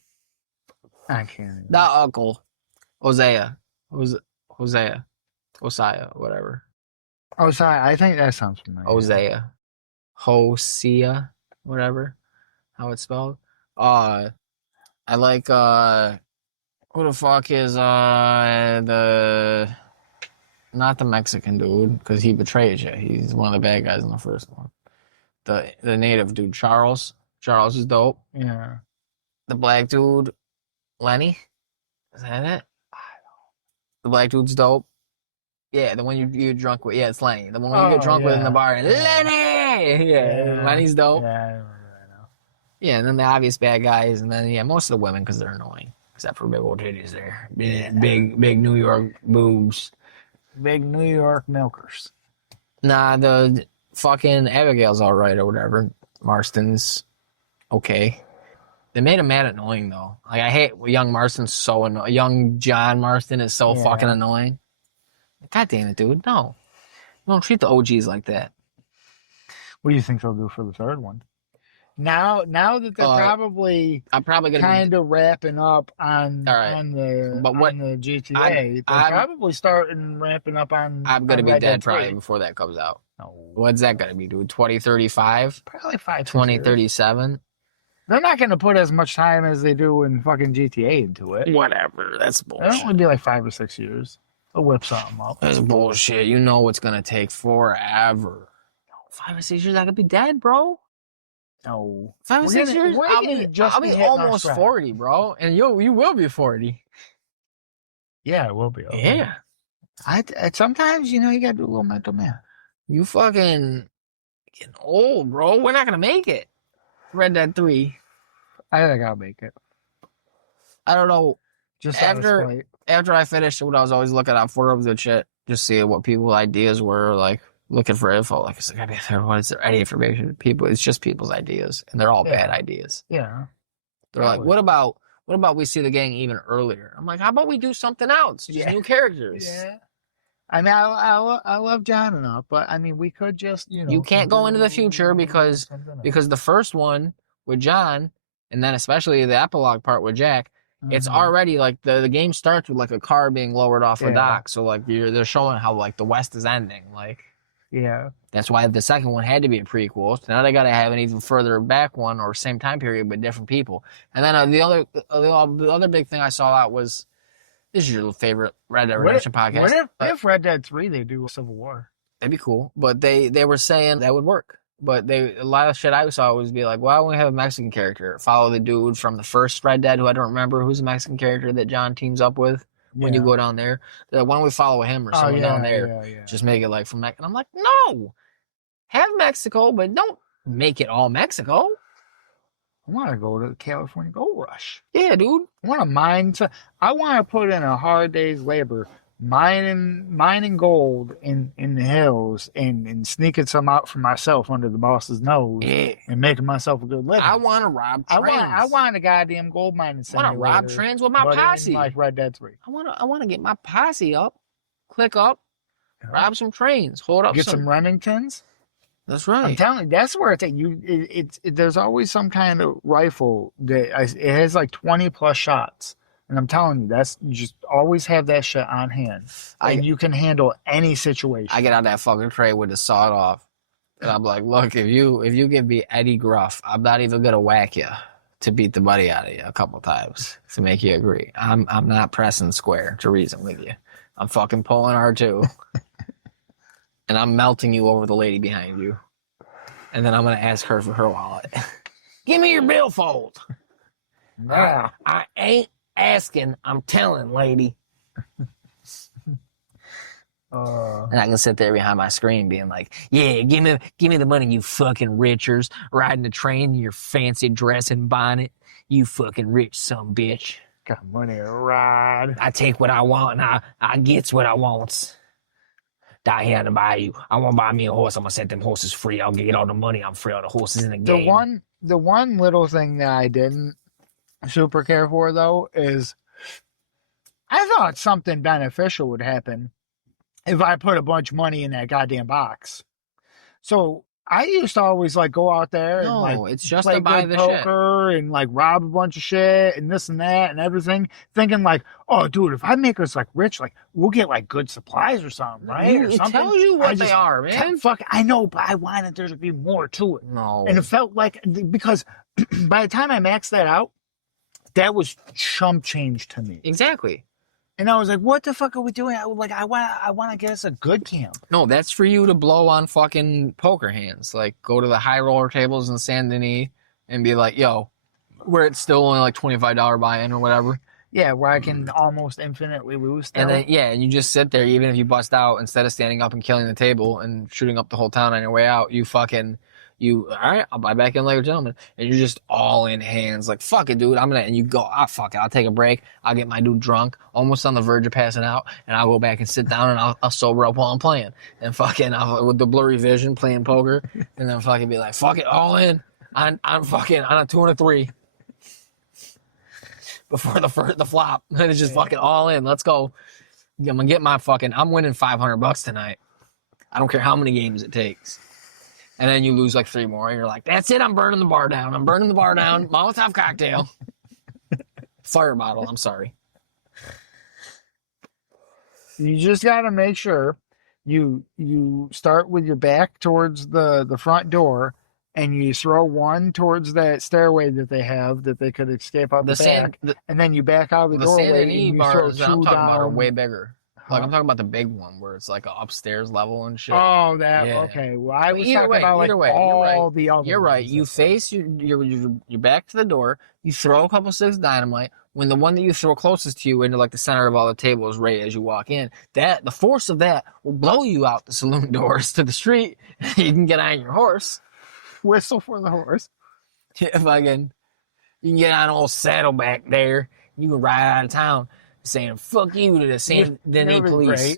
I can't. Not Uncle. Hosea, whatever. Oh, sorry. I think that sounds familiar. Hosea, whatever. How it's spelled. I like who the fuck is not the Mexican dude, because he betrays you. He's one of the bad guys in the first one. The native dude, Charles. Charles is dope. Yeah. The black dude, Lenny. Is that it? The black dude's dope. Yeah, the one you get drunk with. Yeah, it's Lenny. The one you get drunk with in the bar. Lenny! Yeah, Lenny's dope. Yeah, I remember that now. Yeah, and then the obvious bad guys, and then, most of the women, because they're annoying. Except for big old titties there. Big New York boobs. Big New York milkers. Nah, the fucking Abigail's alright or whatever. Marston's okay. They made him mad annoying though. Like I hate young Marston's so annoying. Young John Marston is so fucking annoying. God damn it, dude. No. Don't treat the OGs like that. What do you think they'll do for the third one? Now that they're probably I'm probably gonna kind of wrapping up on the GTA, they're probably starting ramping up on. I'm gonna be dead probably 3. before that comes out. No. What's that gonna be, dude? 2035? Probably 5. 2037? They're not gonna put as much time as they do in fucking GTA into it. Whatever. That's bullshit. It'll only be like 5 or 6 years. They'll whip something up. That's bullshit. You know it's gonna take forever. 5 or 6 years, I could be dead, bro. No. 5 or 6 years, I'll be almost 40, bro. And you will be 40. Yeah, it will be. Okay. Yeah. I sometimes, you gotta do a little mental math. You fucking getting old, bro. We're not gonna make it. Red Dead 3. I think I'll make it. I don't know. Just after I finished what I was always looking out for of the shit, just see what people's ideas were, like looking for info. Like, is there any information? It's just people's ideas, and they're all bad ideas. Yeah. They're like, what about we see the gang even earlier? I'm like, how about we do something else? Just new characters. Yeah. I mean, I love John enough, but I mean, we could just, You can't go into the future because the first one with John, and then especially the epilogue part with Jack, it's already like the game starts with like a car being lowered off a dock. So like they're showing how like the West is ending. Like, yeah, that's why the second one had to be a prequel. So now they got to have an even further back one or same time period but different people. And then the other big thing I saw out was, this is your favorite Red Dead Redemption podcast. What if Red Dead 3 they do a Civil War? That'd be cool. But they were saying that would work. But a lot of shit I saw was be like, why don't we have a Mexican character? Follow the dude from the first Red Dead, who I don't remember who's the Mexican character that John teams up with when you go down there. They're like, why don't we follow him or someone down there? Yeah. Just make it like from Mexico. And I'm like, no! Have Mexico, but don't make it all Mexico. I want to go to the California Gold Rush. Yeah, dude. I want to mine. I want to put in a hard day's labor mining gold in the hills and sneaking some out for myself under the boss's nose and making myself a good living. I want to rob trains. I want a goddamn gold mining simulator. I want to rob trains with my posse. Like Red Dead 3. I want to get my posse up, click up, rob some trains, hold up get some Remingtons. That's right. I'm telling you, that's where there's always some kind of rifle that it has like 20 plus shots. And I'm telling you, you just always have that shit on hand. And you can handle any situation. I get out that fucking tray with the sawed off. And I'm like, look, if you give me Eddie Gruff, I'm not even going to whack you to beat the buddy out of you a couple times to make you agree. I'm not pressing square to reason with you. I'm fucking pulling R2. And I'm melting you over the lady behind you. And then I'm going to ask her for her wallet. Give me your billfold. Yeah. I ain't asking, I'm telling, lady. And I can sit there behind my screen being like, yeah, give me the money, you fucking richers. Riding the train in your fancy dress and bonnet. You fucking rich son bitch. Got money to ride. I take what I want and I gets what I wants. Die here to buy you. I want to buy me a horse. I'm going to set them horses free. I'll get all the money. I'm free. All the horses in the game. The one little thing that I didn't super care for, though, is I thought something beneficial would happen if I put a bunch of money in that goddamn box. So I used to always like go out there and like it's just play to buy good the poker and like rob a bunch of shit and this and that and everything, thinking like, oh, dude, if I make us like rich, like we'll get like good supplies or something, right? It tells you what they are, man. Fuck, I know, but I wanted there to be more to it. No, and it felt like because by the time I maxed that out, that was chump change to me. Exactly. And I was like, what the fuck are we doing? I want to get us a good camp. No, that's for you to blow on fucking poker hands. Like, go to the high roller tables in Saint Denis and be like, yo, where it's still only like $25 buy-in or whatever. Yeah, where I can almost infinitely lose still. And then, and you just sit there, even if you bust out, instead of standing up and killing the table and shooting up the whole town on your way out, all right, I'll buy back in later, gentlemen. And you're just all in hands. Like, fuck it, dude. And you go, fuck it. I'll take a break. I'll get my dude drunk, almost on the verge of passing out. And I'll go back and sit down and I'll sober up while I'm playing. And fucking, with the blurry vision, playing poker. And then fucking be like, fuck it, all in. On a 2 and a 3. before the flop. And it's just fucking all in. Let's go. I'm gonna get my fucking. I'm winning $500 tonight. I don't care how many games it takes. And then you lose like 3 more. And you're like, that's it. I'm burning the bar down. I'm burning the bar down. Molotov cocktail. Fire bottle. I'm sorry. You just got to make sure you start with your back towards the front door, and you throw one towards that stairway that they have that they could escape out the back, and then you back out the doorway and you throw bars 2 I'm talking down. about are way bigger. Huh? Like I'm talking about the big one where it's like an upstairs level and shit. Oh, that Yeah. okay. Well, I was Either talking way, about like either way, all the other. You're right. ones. You face your back to the door. You throw a couple sticks of dynamite. When the one that you throw closest to you into like the center of all the tables, right as you walk in, the force of that will blow you out the saloon doors to the street. You can get on your horse. Whistle for the horse. If I can, you can get on old Saddleback there. You can ride out of town saying "fuck you" to the Saint Denis police. Great.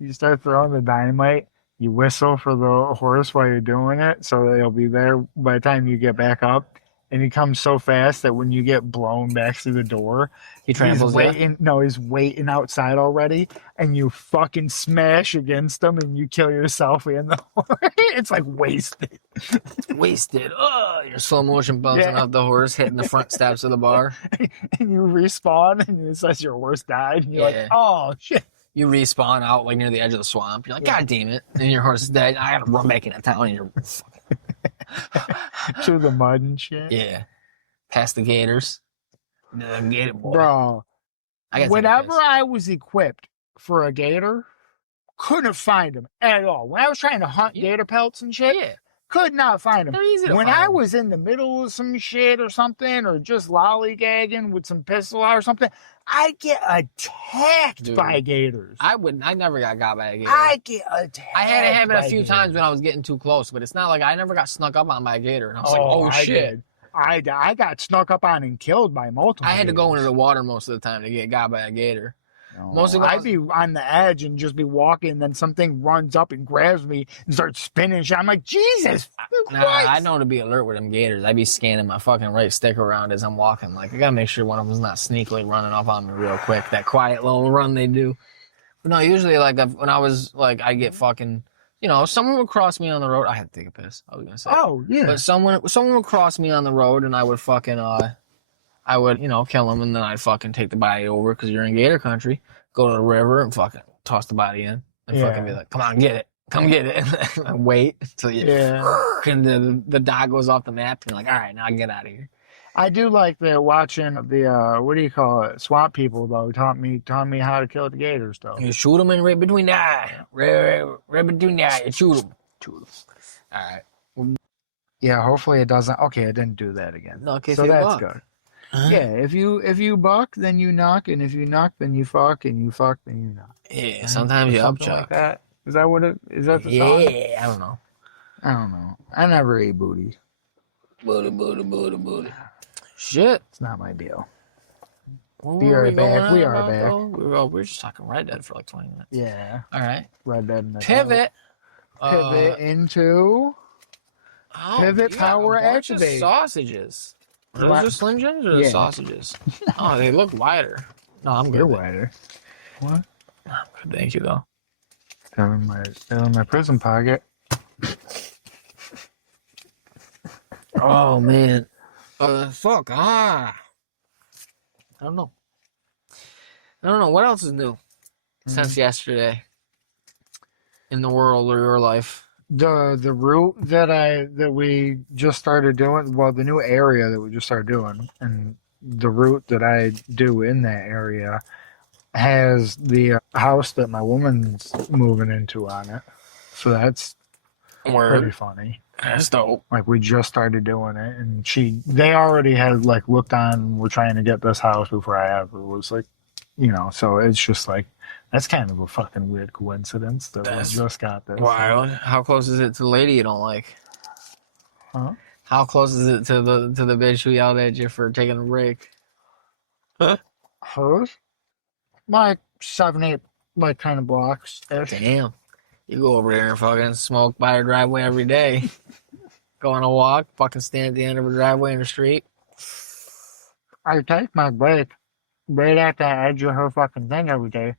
You start throwing the dynamite. You whistle for the horse while you're doing it, so they'll be there by the time you get back up. And he comes so fast that when you get blown back through the door, He tramples he's waiting. No, he's waiting outside already, and you fucking smash against him, and you kill yourself and the horse. It's like wasted. Wasted. Oh, you're slow motion bouncing off the horse, hitting the front steps of the bar. And you respawn, and it says your horse died, and you're like, oh shit. You respawn out like near the edge of the swamp. You're like, God damn it! And your horse is dead. I gotta run back into town. And you're through the mud and shit. Yeah, past the gators. Gator boy. Bro, whenever I was equipped for a gator, couldn't find them at all. When I was trying to hunt gator pelts and shit, could not find them. They're easy to when find. I was in the middle of some shit or something, or just lollygagging with some pistol or something, I get attacked by gators. I never got by a gator. I get attacked. I had it happen a few gators. times when I was getting too close, but it's not like I never got snuck up on by a gator. And I was like, oh shit. I got snuck up on and killed by multiple. I had to gators. go into the water most of the time to get got by a gator. No, I'd be on the edge and just be walking, and then something runs up and grabs me and starts spinning. I'm like, Jesus Nah, I know to be alert with them gators. I'd be scanning my fucking right stick around as I'm walking. Like, I gotta make sure one of them's not sneakily running up on me real quick. That quiet little run they do. But no, usually, like, when I was, like, I get fucking, you know, someone would cross me on the road. I had to take a piss, I was gonna say. Oh, yeah. But someone would cross me on the road, and I would fucking, I would, you know, kill him, and then I'd fucking take the body over, because you're in gator country, go to the river, and fucking toss the body in, and fucking be like, come on, get it. Come get it. And wait until you, and the dog goes off the map, and you're like, all right, now I can get out of here. I do like watching the, what do you call it, swamp people, though, taught me how to kill the gators, though. You shoot them in right between the eye. Right between the eye, you shoot them. All right. Yeah, hopefully it doesn't. Okay, it didn't do that again. No, okay, so that's buck. good. Huh? Yeah, if you buck, then you knock, and if you knock, then you fuck, and you fuck, then you knock. Yeah, sometimes you something upchuck. like that. Is that what it is? That the song? Yeah, I don't know. I don't know. I never ate booty. Booty. Shit. It's not my deal. Be right back. We are back. We were just talking Red Dead for like 20 minutes. Yeah. All right. Red Dead. And Pivot. Into. Pivot you power got a bunch activate. Of sausages. Are those just Slim Jims or the sausages? Oh, they look wider. No, I'm good. You're wider. What? I'm good. Thank you, though. Still in my prison pocket. Oh, man. Fuck. I don't know. What else is new since yesterday in the world or your life? The route that we just started doing, well, the new area that we just started doing, and the route that I do in that area has the house that my woman's moving into on it. So that's pretty funny. That's dope. Like, we just started doing it, and they already had, like, looked on, we're trying to get this house before I ever was, like, you know, so it's just, like, that's kind of a fucking weird coincidence that we just got this. Wild. How close is it to the lady you don't like? Huh? How close is it to the bitch who yelled at you for taking a break? Huh? Hers? Like 7, 8, like, kind of blocks. Damn. You go over there and fucking smoke by her driveway every day. Go on a walk, fucking stand at the end of her driveway in the street. I take my break right at the edge of her fucking thing every day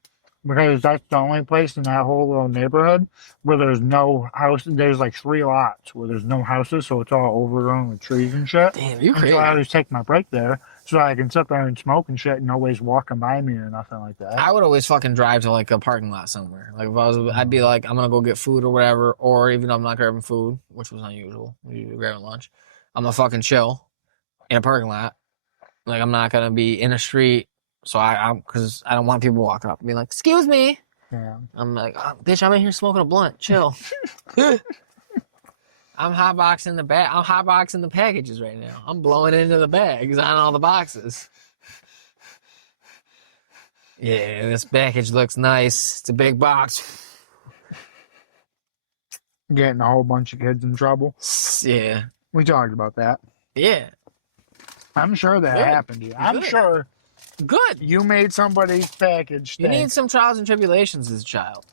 because that's the only place in that whole little neighborhood where there's no house. There's like 3 lots where there's no houses, so it's all overgrown with trees and shit. Damn, you And so I crazy. always take my break there so I can sit there and smoke and shit and nobody's walking by me or nothing like that. I would always fucking drive to like a parking lot somewhere. Like if I was, I'd be like, I'm gonna go get food or whatever, or even though I'm not grabbing food, which was unusual, we usually grabbing lunch. I'm gonna fucking chill in a parking lot. Like I'm not gonna be in a street, so I'm because I don't want people walking up and be like, "Excuse me." Yeah. I'm like, oh, "Bitch, I'm in here smoking a blunt. Chill." I'm hotboxing the bag. I'm hotboxing the packages right now. I'm blowing into the bags on all the boxes. Yeah, this package looks nice. It's a big box. Getting a whole bunch of kids in trouble. Yeah. We talked about that. Yeah. I'm sure that Good. happened to you. I'm Good. sure Good. you made somebody's package You stink. need some trials and tribulations as a child.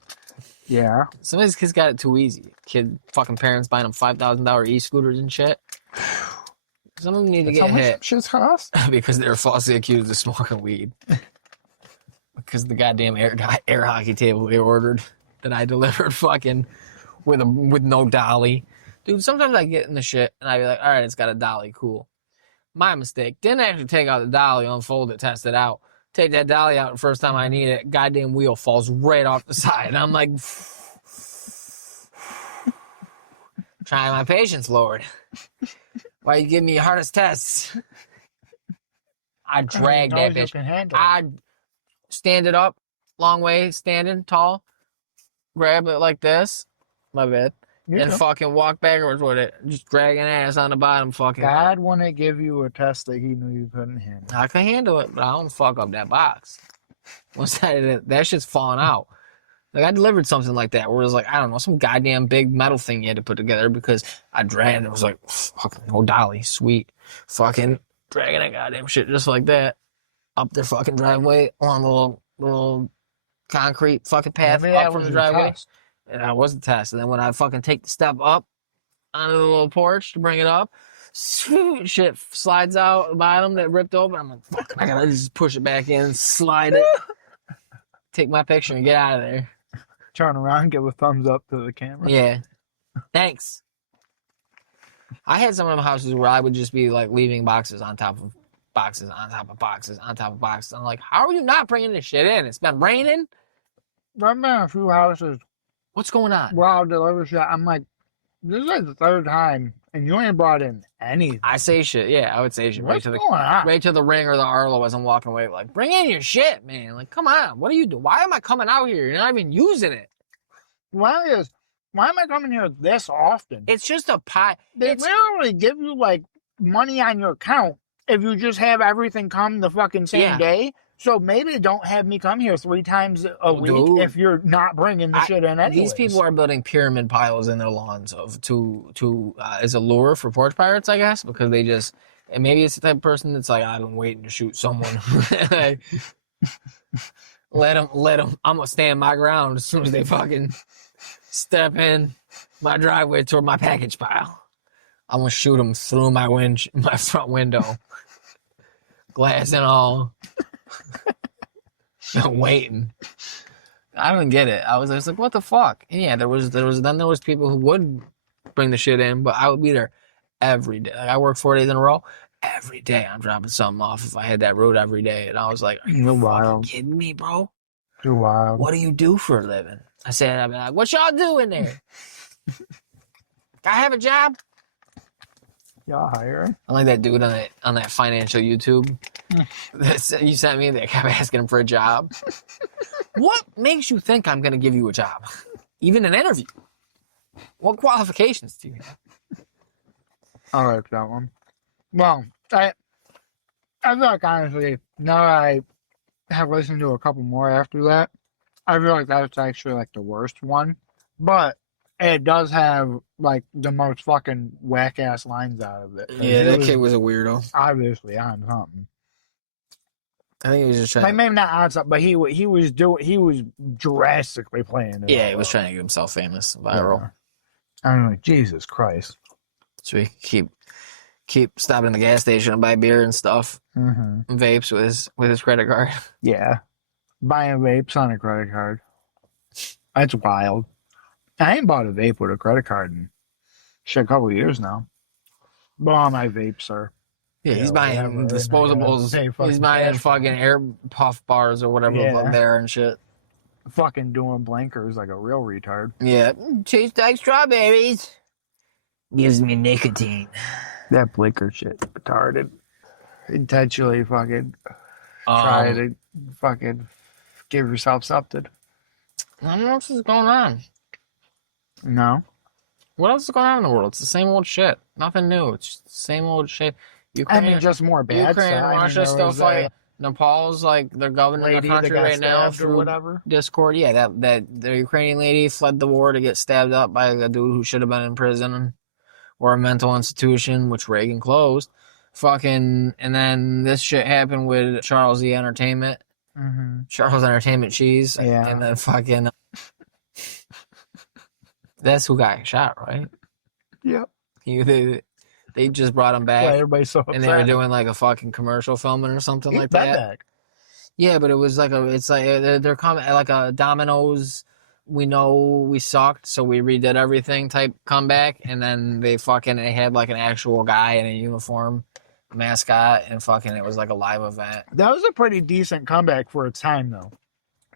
Yeah. Some of these kids got it too easy. Kid fucking parents buying them $5,000 e-scooters and shit. Some of them need to That's how get much hit shit's cost? because they're falsely accused of smoking weed. Because the goddamn air hockey table they ordered that I delivered fucking with no dolly. Dude, sometimes I get in the shit and I be like, all right, it's got a dolly, cool. My mistake. Didn't actually take out the dolly, unfold it, test it out. Take that dolly out the first time I need it. Goddamn wheel falls right off the side. And I'm like, trying my patience, Lord. Why you give me your hardest tests? I dragged that bitch. I stand it up, long way, standing tall, grab it like this, my bad, and fucking walk backwards with it, just dragging ass on the bottom. Fucking God wouldn't give you a test that he knew you couldn't handle. I can handle it, but I don't fuck up that box. Once that shit's falling out. Like I delivered something like that where it was like, I don't know, some goddamn big metal thing you had to put together because I dragged it. It was like, fucking no dolly, sweet. Fucking dragging that goddamn shit just like that up their fucking driveway on the little concrete fucking path Maybe up that from was the your driveway. test. And that was the test. And then when I fucking take the step up onto the little porch to bring it up, shit slides out the bottom that ripped open. I'm like, fuck, I gotta just push it back in, slide it, take my picture and get out of there. Turn around, give a thumbs up to the camera. Yeah. Thanks. I had some of them houses where I would just be like leaving boxes on top of boxes, on top of boxes, on top of boxes. I'm like, how are you not bringing this shit in? It's been raining. I've been in a few houses What's going on? where I'll deliver shit. I'm like, this is like the third time, and you ain't brought in anything. I say shit. Yeah, I would say shit. What's going on? Right to the ring or the Arlo as I'm walking away. Like, bring in your shit, man. Like, come on. What are you doing? Why am I coming out here? You're not even using it. Why am I coming here this often? It's just a pie. They literally give you like money on your account if you just have everything come the fucking same day. So maybe don't have me come here 3 times a week dude, if you're not bringing the shit in anyways. These people are building pyramid piles in their lawns as a lure for porch pirates, I guess, because they just, and maybe it's the type of person that's like, I've been waiting to shoot someone. Like, let them, I'm going to stand my ground as soon as they fucking step in my driveway toward my package pile. I'm going to shoot them through my front window. Glass and all. I'm waiting. I don't get it. I was like, what the fuck? And yeah, there was people who would bring the shit in, but I would be there every day. Like I worked 4 days in a row. Every day I'm dropping something off if I had that route every day. And I was like, are you fucking kidding me, bro? You're wild. What do you do for a living? I said, I'd be like, what y'all doing there? I have a job. Y'all hiring? I like that dude on that financial YouTube. You sent me that kept asking him for a job. What makes you think I'm going to give you a job? Even an interview? What qualifications do you have? I like that one. Well, I feel like honestly, now that I have listened to a couple more after that, I feel like that's actually like the worst one. But it does have like the most fucking whack ass lines out of it. Yeah, that kid was a weirdo. Obviously on something. I think he was just trying. Like maybe not on something, but he was drastically playing it. Yeah, he was trying to get himself famous, viral. Yeah. I'm like, Jesus Christ. So we keep keep stopping at the gas station and buy beer and stuff, Mm-hmm. and vapes with his credit card. Yeah. Buying vapes on a credit card. That's wild. I ain't bought a vape with a credit card in a couple of years now. But all my vapes are. Yeah, he's buying disposables. He's buying fucking air puff bars or whatever the fuck they are and shit. Fucking doing blankers like a real retard. Yeah, tastes like strawberries. Gives me nicotine. That blinker shit retarded. Intentionally fucking try to fucking give yourself something. I don't know what else is going on. No. What else is going on in the world? It's the same old shit. Nothing new. It's just the same old shit. Ukraine, just more bad Ukraine, stuff. Russia stuff like Nepal's like they're governing the country right now through whatever. Discord. Yeah, that the Ukrainian lady fled the war to get stabbed up by a dude who should have been in prison or a mental institution, which Reagan closed. Fucking, and then this shit happened with Charles the Entertainment. Mm-hmm. Charles Entertainment Cheese. Yeah. And then fucking that's who got shot, right? Yep. They just brought him back. Why everybody's so upset? And they were doing like a fucking commercial filming or something like that. Back. Yeah, but it was like they're coming like a Domino's. We know we sucked, so we redid everything type comeback, and then they had like an actual guy in a uniform, mascot, and fucking it was like a live event. That was a pretty decent comeback for its time, though.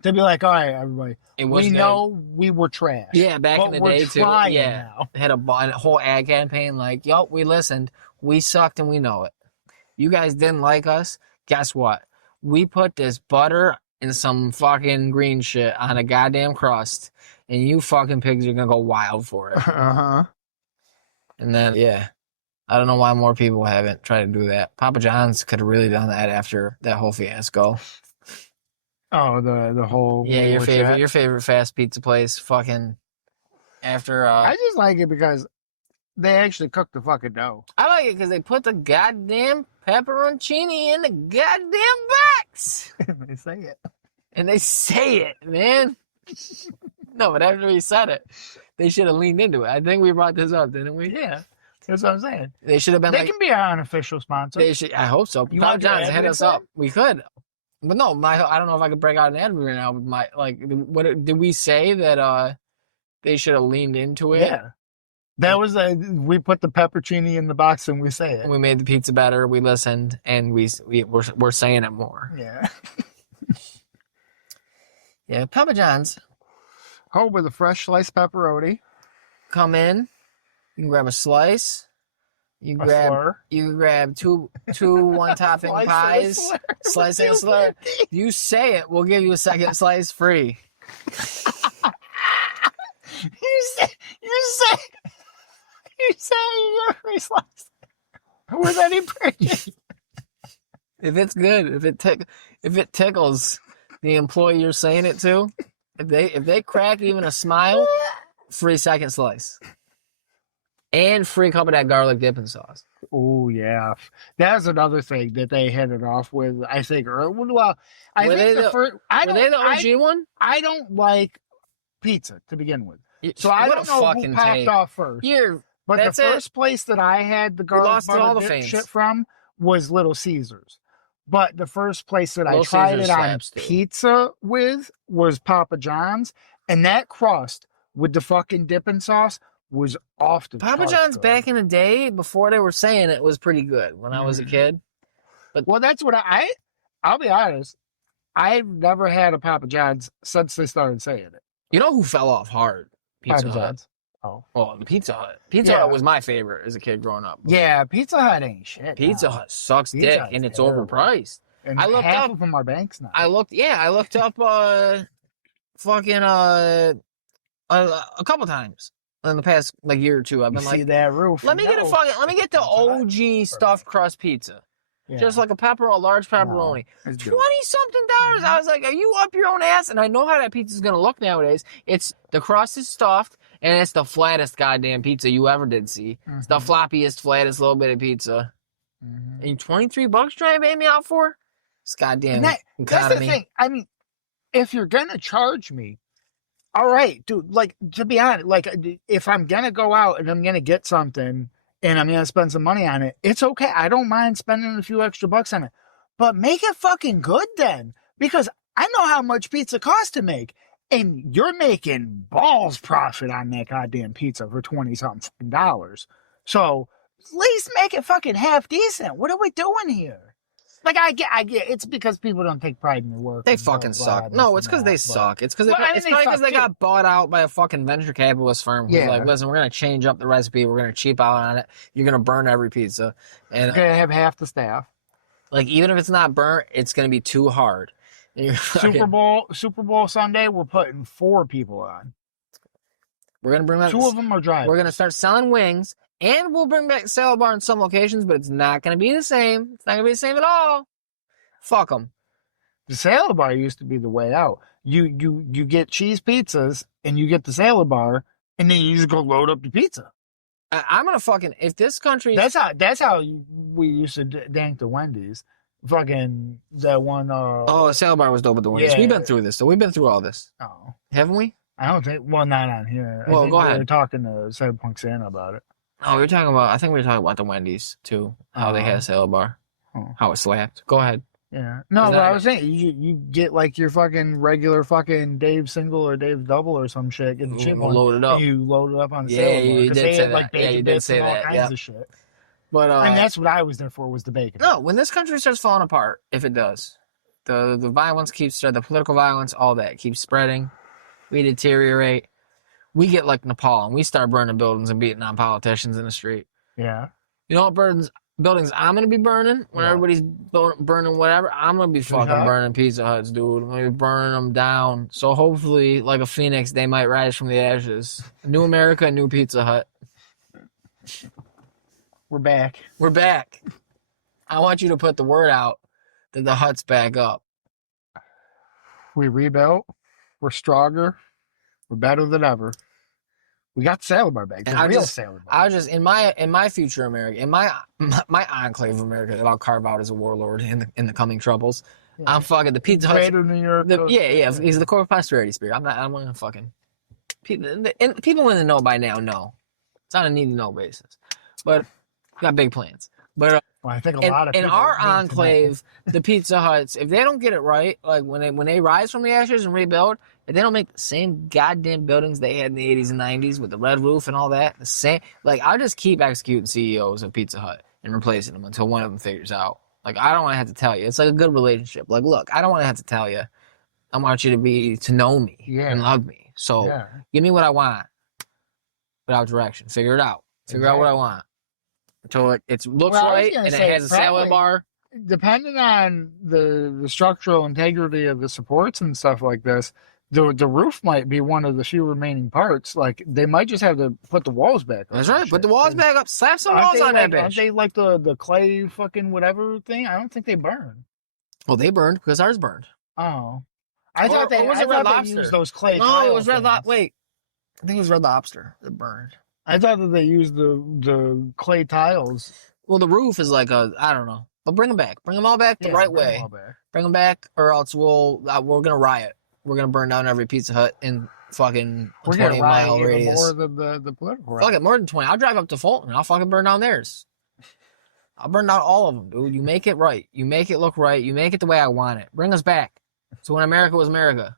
To be like, all right, everybody, we know we were trash. Yeah, back in the day too. Yeah, now. Had a whole ad campaign like, "Yo, we listened, we sucked, and we know it. You guys didn't like us. Guess what? We put this butter and some fucking green shit on a goddamn crust, and you fucking pigs are gonna go wild for it." Uh-huh. And then, yeah, I don't know why more people haven't tried to do that. Papa John's could have really done that after that whole fiasco. Oh, the whole your favorite fast pizza place, fucking after. I just like it because they actually cook the fucking dough. I like it because they put the goddamn pepperoncini in the goddamn box. They say it. And they say it, man. No, but after he said it, they should have leaned into it. I think we brought this up, didn't we? Yeah. That's what I'm saying. They should have been They can be our unofficial sponsor. They should. I hope so. You Papa want to John's, do hit us up. We could. But no, I don't know if I could break out an ad right now. What did we say that they should have leaned into it? Yeah. That was we put the pepperoni in the box and we say it. We made the pizza better. We listened and we're saying it more. Yeah. Yeah, Papa John's. Oh, with a fresh sliced pepperoni. Come in. You can grab a slice. You grab two one topping pies. Slice and slur. You say it, we'll give you a second slice free. You say you're free slice. With any purchase. If it's good, if it tickles the employee you're saying it to, if they crack even a smile, free second slice. And free cup of that garlic dipping sauce. Oh, yeah. That's another thing that they hit it off with, I think, earlier. Well, I think were they the OG one? I don't like pizza to begin with. So I don't know who popped off first. But the first place that I had the garlic butter dip shit from was Little Caesars. But the first place that I tried it on pizza with was Papa John's. And that crust with the fucking dipping sauce was off the Papa John's back in the day, before they were saying it, was pretty good when I was a kid. But well, that's what I'll be honest, I've never had a Papa John's since they started saying it. You know who fell off hard? Pizza Hut. Oh. Well, Pizza Hut. Pizza Hut was my favorite as a kid growing up. Yeah, Pizza Hut ain't shit. Pizza Hut sucks dick, and it's overpriced. And I looked half of them are banks now. I looked up fucking a couple times in the past year or two. I've been see that roof. Let me get the OG stuffed crust pizza. Yeah. Just like a large pepperoni. No, $20-something. I was like, are you up your own ass? And I know how that pizza's gonna look nowadays. It's the crust is stuffed, and it's the flattest goddamn pizza you ever did see. Mm-hmm. It's the floppiest, flattest little bit of pizza. Mm-hmm. And $23 trying to pay me out for? It's goddamn economy. That's the thing. I mean, if you're gonna charge me, all right, dude, to be honest, if I'm gonna go out and I'm gonna get something and I'm gonna spend some money on it, it's okay. I don't mind spending a few extra bucks on it, but make it fucking good then, because I know how much pizza costs to make, and you're making balls profit on that goddamn pizza for $20-something. So at least make it fucking half decent. What are we doing here? Like I get, it's because people don't take pride in their work. They and blah, fucking blah, suck. this No, and it's because that, they but- suck. It's because Well, I mean, it's they probably because suck they too. got bought out by a fucking venture capitalist firm who's Yeah. like, listen, we're gonna change up the recipe. We're gonna cheap out on it. You're gonna burn every pizza, and Okay, I have half the staff. like even if it's not burnt, it's gonna be too hard. And you're Super Bowl Sunday, we're putting 4 people on. We're gonna bring back. 2 of them are driving. We're gonna start selling wings, and we'll bring back salad bar in some locations, but it's not gonna be the same. It's not gonna be the same at all. Fuck them. The salad bar used to be the way out. You get cheese pizzas and you get the salad bar, and then you just go load up the pizza. I'm gonna fucking if this country. That's how we used to dank the Wendy's. Fucking that one. Oh, the salad bar was dope at the Wendy's. Yeah. We've been through this, so we've been through all this, Oh, haven't we? I don't think. Well, not on here. I Well, think go we ahead. were talking to Cyberpunk Santa about it. Oh, we were talking about. I think we were talking about the Wendy's too. How they had a salad bar. Oh. How it slapped. Go ahead. Yeah. No, Is but that I it? was saying you get like your fucking regular fucking Dave single or Dave double or some shit. Get the chip one. Load it up. And you load it up on the Yeah, salad bar. you 'Cause did they say had, like, that. Yeah, bacon you did bits say and all that, kinds yeah. of shit. But And that's what I was there for, was the bacon. no, when this country starts falling apart, if it does, the violence keeps the political violence, all that keeps spreading. We deteriorate. We get like Nepal and we start burning buildings and beating on politicians in the street. Yeah. You know what buildings I'm gonna be burning when What? everybody's burning whatever? I'm gonna be fucking Hut? burning Pizza Huts, dude. I'm gonna be burning them down. So hopefully, like a phoenix, they might rise from the ashes. New America, new Pizza Hut. We're back. We're back. I want you to put the word out that the hut's back up. We rebuilt. We're stronger. We're better than ever. We got the salad bar back. The And I real just- salad bar. I just in my future America, in my enclave of America that I'll carve out as a warlord in the coming troubles. Yeah. I'm fucking the Pizza Hut's Greater New York. yeah. He's the core posterity spirit. I'm gonna fucking people in the know by now know. It's on a need to know basis, but got big plans. But Well, I think a lot of in people our need to know. enclave, the Pizza Huts, if they don't get it right, like when they rise from the ashes and rebuild, if they don't make the same goddamn buildings they had in the 80s and 90s with the red roof and all that, the same, like I'll just keep executing CEOs of Pizza Hut and replacing them until one of them figures out. Like I don't want to have to tell you. It's like a good relationship. Like look, I don't want to have to tell you. I want you to know me Yeah. and love me. So Yeah. give me what I want without direction. Figure it out. Figure out what I want. Until it looks Well, I was right gonna and it say, has a salad probably- bar. Depending on the structural integrity of the supports and stuff like this, the roof might be one of the few remaining parts. Like they might just have to put the walls back up. That's and right. Put shit. the walls back up. Slap some Aren't walls they on that like- Aren't bitch. they like the clay fucking whatever thing? I don't think they burn. Well, they burned because ours burned. Oh, I Or- thought they. or was I it Red thought they Lobster? used those clay. No, it tile was Red things. Lobster. Wait, I think it was Red Lobster that burned. I thought that they used the clay tiles. Well, the roof is like I don't know. But bring them back. Bring them all back the Yeah, right bring 'em way. all back. Bring them back, or else we're gonna riot. We're gonna burn down every Pizza Hut in fucking a We're gonna 20-mile riot even radius. more than the political. Fuck it, more than 20. I'll drive up to Fulton and I'll fucking burn down theirs. I'll burn down all of them, dude. You make it right. You make it look right. You make it the way I want it. Bring us back to when America was America.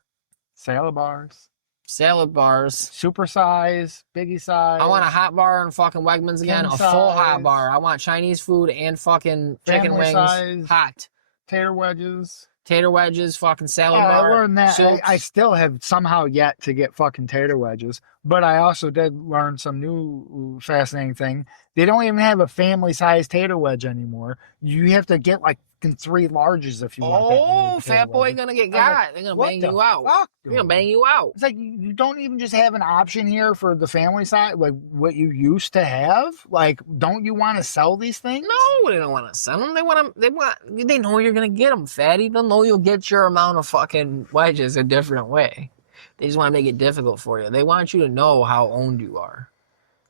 Salad bars, Salad bars. super size, biggie size. I want a hot bar in fucking Wegmans again. King A full hot size. bar. I want Chinese food and fucking chicken Family wings. size. Hot. tater wedges. Tater wedges, fucking salad I bar. learned that. soups. I still have somehow yet to get fucking tater wedges, but I also did learn some new fascinating thing. They don't even have a family size tater wedge anymore. You have to get like 3 larges if you want that many Oh, tater fat boy wedges. gonna get I was like, got. They're gonna What bang the you out. fuck, They're gonna dude? bang you out. It's like you don't even just have an option here for the family size, like what you used to have. Like, don't you want to sell these things? No, they don't want to send them. They know you're gonna get them, fatty. They'll know you'll get your amount of fucking wedges a different way. They just want to make it difficult for you. They want you to know how owned you are.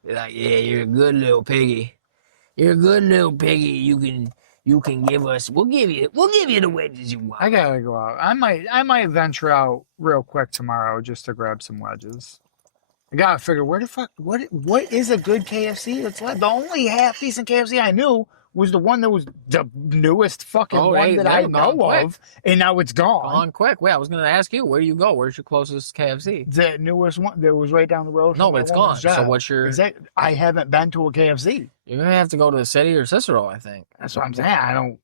They're like, yeah, you're a good little piggy. You're a good little piggy. You can give us. We'll give you the wedges you want. I gotta go out. I might venture out real quick tomorrow just to grab some wedges. I gotta figure where the fuck what is a good KFC that's left. The only half decent KFC I knew was the one that was the newest fucking one that I they're gone know quick. of, and now it's gone. Gone quick. Wait, I was gonna ask you, where do you go? Where's your closest KFC? The newest one that was right down the road. No, from but my it's woman's gone. So job. what's your? I haven't been to a KFC. You're gonna have to go to the city or Cicero, I think. That's what I'm saying.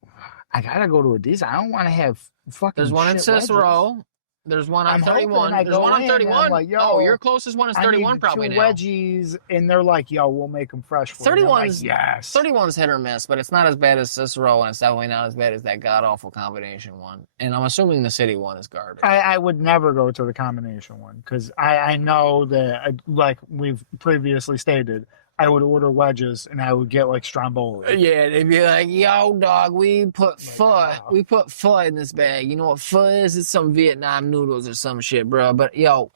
I gotta go to a decent. I don't want to have fucking. There's one in shit Cicero. wedges. There's one on I'm 31. hoping I There's go one on in, 31. like, yo, oh, your closest one is 31 I need probably two now. wedgies, and they're like, "Yo, we'll make them fresh for you." 31's like, yes. 31's hit or miss, but it's not as bad as Cicero, and it's definitely not as bad as that god awful combination one. And I'm assuming the city one is garbage. I would never go to the combination one because I know that, like we've previously stated, I would order wedges and I would get like Stromboli. Yeah, they'd be like, "Yo, dog, we put wow. we put pho in this bag. You know what pho is? It's some Vietnam noodles or some shit, bro. But yo,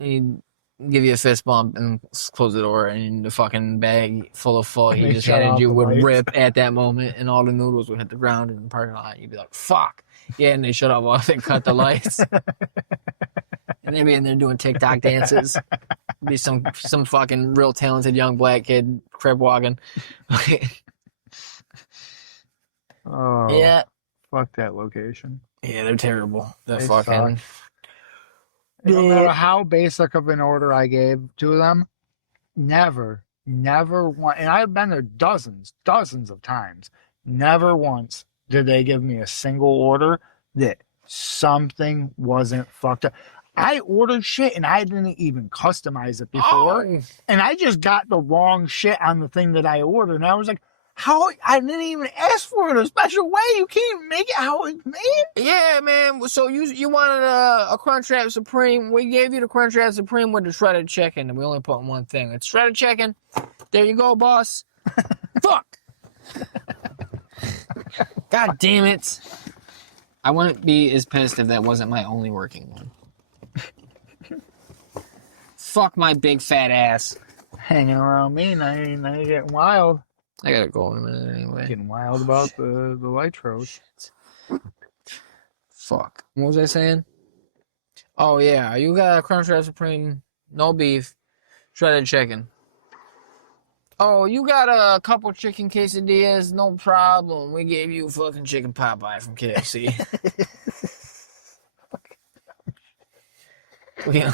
he'd give you a fist bump and close the door, and the fucking bag full of pho he They just shut handed off you the would lights. rip at that moment, and all the noodles would hit the ground in the parking lot. You'd be like, "Fuck, yeah!" And they shut off all, they cut the lights, and they'd be in there doing TikTok dances. Be some fucking real talented young black kid crib walking. Oh Yeah. fuck that location. Yeah, they're terrible. They're They fucking. No matter how basic of an order I gave to them, never once, and I've been there dozens of times. Never once did they give me a single order that something wasn't fucked up. I ordered shit and I didn't even customize it before. Oh. And I just got the wrong shit on the thing that I ordered. And I was like, how? I didn't even ask for it a special way. You can't make it how it's made. Yeah, man. So you wanted a Crunchwrap Supreme. We gave you the Crunchwrap Supreme with the shredded chicken, and we only put in one thing. It's shredded chicken. There you go, boss. Fuck. God damn it. I wouldn't be as pissed if that wasn't my only working one. Fuck my big fat ass. Hanging around me, now you're getting wild. I gotta go in a minute anyway. Getting wild about the Litros. Fuck. What was I saying? Oh, yeah. You got a Crunchwrap Supreme, no beef, shredded chicken. Oh, you got a couple chicken quesadillas, no problem. We gave you fucking chicken Popeye from KFC. Yeah.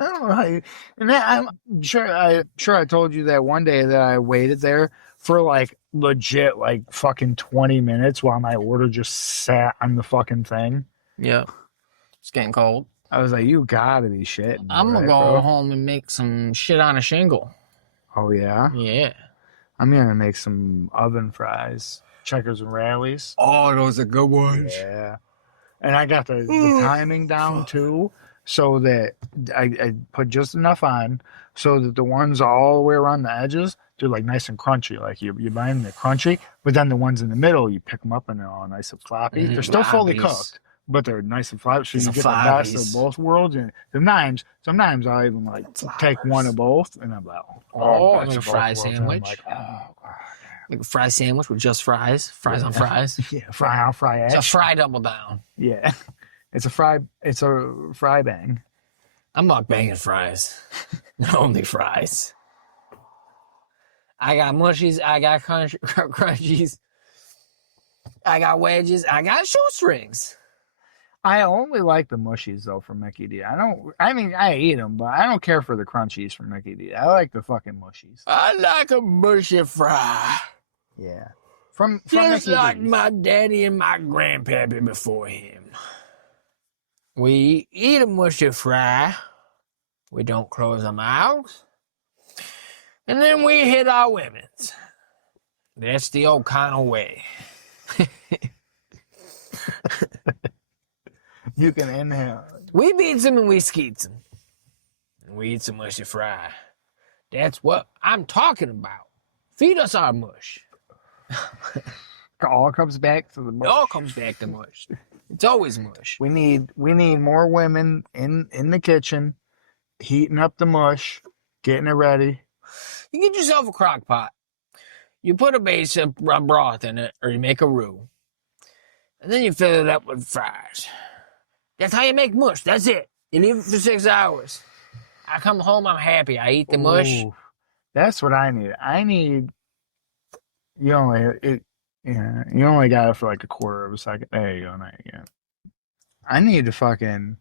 I don't know how you, and I'm sure I told you that one day that I waited there for like legit like fucking 20 minutes while my order just sat on the fucking thing. Yeah. It's getting cold. I was like, you gotta be shitting. I'm gonna go home and make some shit on a shingle. Oh yeah? Yeah. I'm gonna make some oven fries, checkers and rallies. Oh, those are good ones. Yeah. And I got the timing down too, so that I put just enough on so that the ones all the way around the edges, they're like nice and crunchy. Like you buy them, they're crunchy, but then the ones in the middle, you pick them up and they're all nice and floppy. They're still fully cooked, but they're nice and floppy. So you get the best of both worlds. And sometimes I'll even like take one of both, and I'm like, Oh, best like a of both fry worlds. And I'm sandwich. like, oh, God. Like a fry sandwich with just fries. Fries on fries. Yeah, fry on fry It's a ash. fry double down. Yeah, it's a fry bang. I'm not banging fries. Only fries. I got mushies. I got crunchies. I got wedges. I got shoestrings. I only like the mushies though from Mickey D. I eat them, but I don't care for the crunchies from Mickey D. I like the fucking mushies. I like a mushy fry. Yeah. From Just Mickey like D's. my daddy and my grandpappy before him. We eat a mushy fry. We don't close our mouths. And then we hit our women's. That's the old kind of way. You can inhale. We beats them and we skeets them. And we eat some mushy fry. That's what I'm talking about. Feed us our mush. It all comes back to the mush. It all comes back to mush. It's always mush. We need more women in the kitchen, heating up the mush, getting it ready. You get yourself a crock pot. You put a base of broth in it, or you make a roux. And then you fill it up with fries. That's how you make mush. That's it. You leave it for 6 hours. I come home, I'm happy. I eat the mush. Ooh, that's what I need. I need you only it. Yeah, you only got it for like a quarter of a second. There you go. Now you go. I need to fucking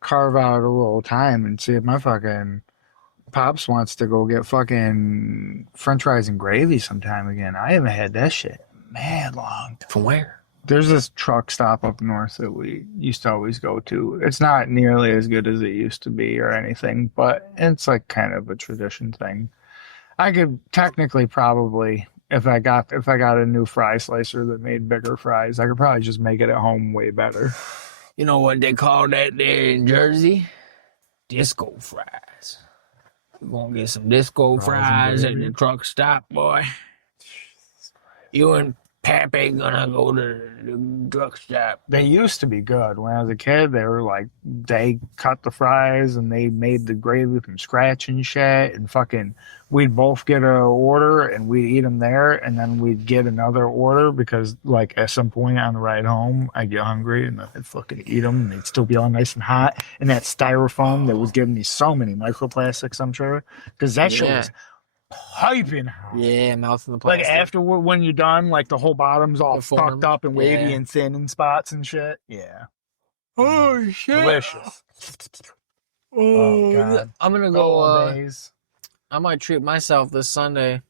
carve out a little time and see if my fucking pops wants to go get fucking French fries and gravy sometime again. I haven't had that shit mad long. From where? There's this truck stop up north that we used to always go to. It's not nearly as good as it used to be or anything, but it's like kind of a tradition thing. I could technically probably, if I got a new fry slicer that made bigger fries, I could probably just make it at home way better. You know what they call that there in Jersey? Disco fries. We're gonna get some disco fries at the truck stop, boy. You and Pappy gonna go to the truck stop. They used to be good. When I was a kid, they were like, they cut the fries and they made the gravy from scratch and shit. And fucking, we'd both get an order and we'd eat them there. And then we'd get another order because, like, at some point on the ride home, I'd get hungry and I'd fucking eat them and they'd still be all nice and hot. And that styrofoam that was giving me so many microplastics, I'm sure. Because that shit was piping hot. Yeah, melting the plastic. Like afterward, when you're done, like the whole bottom's all Deformed. fucked up and wavy Yeah. and thin in spots and shit. Yeah. Oh shit! Delicious. Oh, God. I'm gonna Old go. days. I might treat myself this Sunday.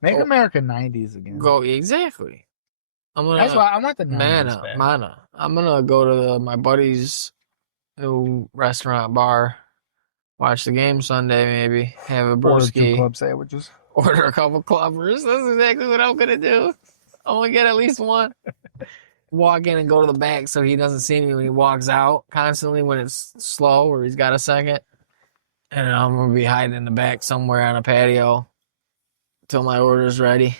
Make America 90s again. Go exactly. I'm gonna. That's why I want the 90s back. Mana. I'm gonna go to my buddy's new restaurant bar. Watch the game Sunday, maybe. Have a Order 2 brewski. club sandwiches. Order a couple clubbers. That's exactly what I'm gonna do. I'm gonna get at least one. Walk in and go to the back so he doesn't see me when he walks out constantly when it's slow or he's got a second. And I'm gonna be hiding in the back somewhere on a patio till my order's ready.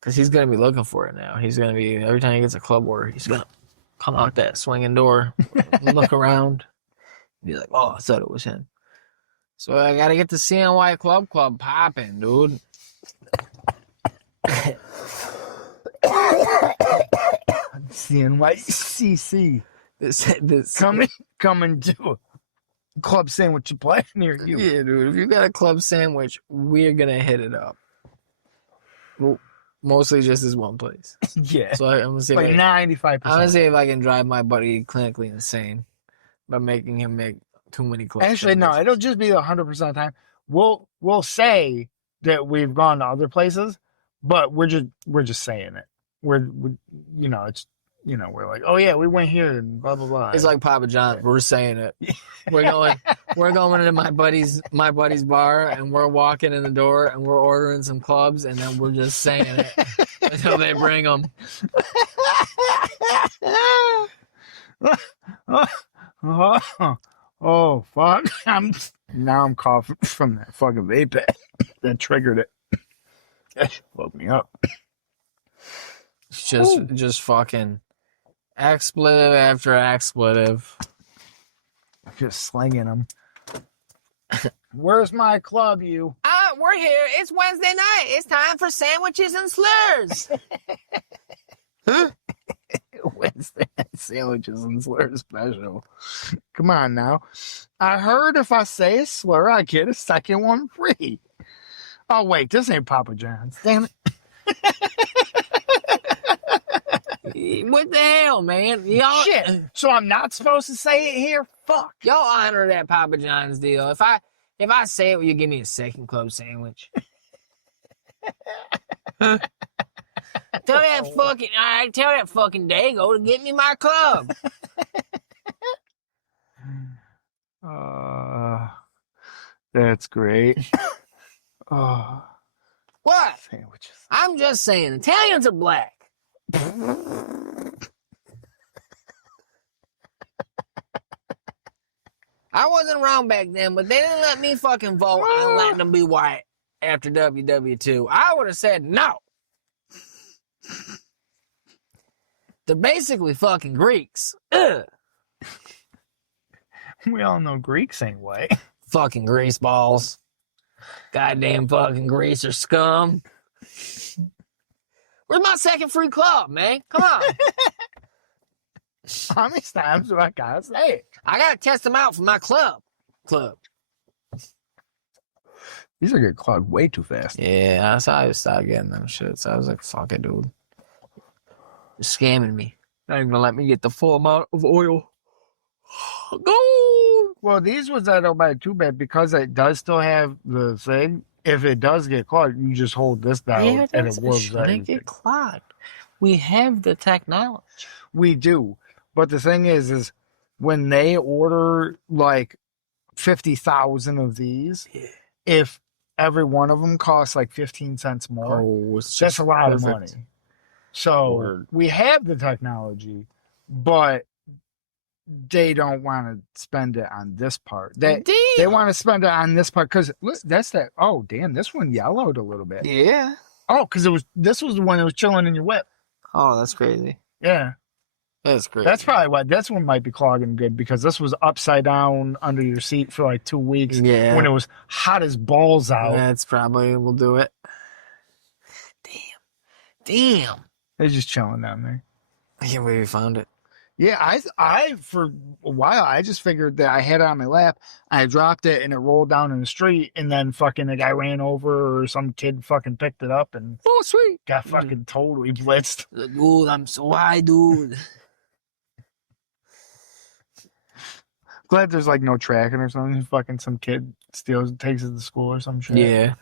Cause he's gonna be looking for it now. He's gonna be every time he gets a club order, he's gonna come out that swinging door, look around, be like, "Oh, I thought it was him." So I gotta get the CNY Club popping, dude. CNYCC. This Coming to a club sandwich place near you. Yeah, dude. If you got a club sandwich, we're gonna hit it up. Well, mostly just this one place. Yeah. So I'm gonna see Like 95%. I'm gonna see if I can drive my buddy clinically insane by making him make too many club Actually, no, sandwiches. it'll just be 100% of the time. We'll say that we've gone to other places, but we're just saying it. We're we're like, oh yeah, we went here and blah blah blah. It's like Papa John's. We're saying it. We're going into my buddy's bar and we're walking in the door and we're ordering some clubs and then we're just saying it until they bring them. Oh fuck! I'm coughing from that fucking vape pen. That triggered it. That shit woke me up. It's just fucking expletive after expletive. Just slinging them. Where's my club, you? We're here. It's Wednesday night. It's time for sandwiches and slurs. Wednesday night sandwiches and slur special. Come on now. I heard if I say a slur, I get a second one free. Oh wait, this ain't Papa John's. Damn it. What the hell, man? Y'all, Shit. So I'm not supposed to say it here? Fuck. y'all honor that Papa John's deal. If I say it, will you give me a second club sandwich? Tell that fucking Dago to get me my club. That's great. Oh, What? sandwiches. I'm just saying, Italians are black. I wasn't wrong back then, but they didn't let me fucking vote on letting them be white after WW2. I would have said no. They're basically fucking Greeks. Ugh. We all know Greeks ain't white. Fucking grease balls. Goddamn fucking greaser scum. Where's my second free club, man? Come on. How many times do I gotta say it? I gotta test them out for my club. These are getting clogged way too fast. Yeah, that's how I started getting them shits. I was like, fuck it, dude. You're scamming me. Not even gonna let me get the full amount of oil. Go! Well, these ones I don't buy too bad because it does still have the thing. If it does get clogged, you just hold this down Yeah, and it it will shouldn't get clogged. We have the technology. We do. But the thing is when they order like 50,000 of these, if every one of them costs like 15 cents more, that's a lot of money. So we have the technology, but they don't want to spend it on this part. They want to spend it on this part because that's that. Oh, damn, this one yellowed a little bit. Yeah. Oh, because this was the one that was chilling in your whip. Oh, that's crazy. Yeah. That's crazy. That's probably why this one might be clogging good because this was upside down under your seat for like 2 weeks. Yeah. When it was hot as balls out. That's probably will do it. Damn. They're just chilling down there. I can't believe you found it. Yeah, I for a while I just figured that I had it on my lap. I dropped it and it rolled down in the street, and then fucking a guy ran over or some kid fucking picked it up and sweet, got fucking totally blitzed. Dude, I'm so high, dude. Glad there's like no tracking or something. Fucking some kid steals, takes it to school or some shit. Yeah.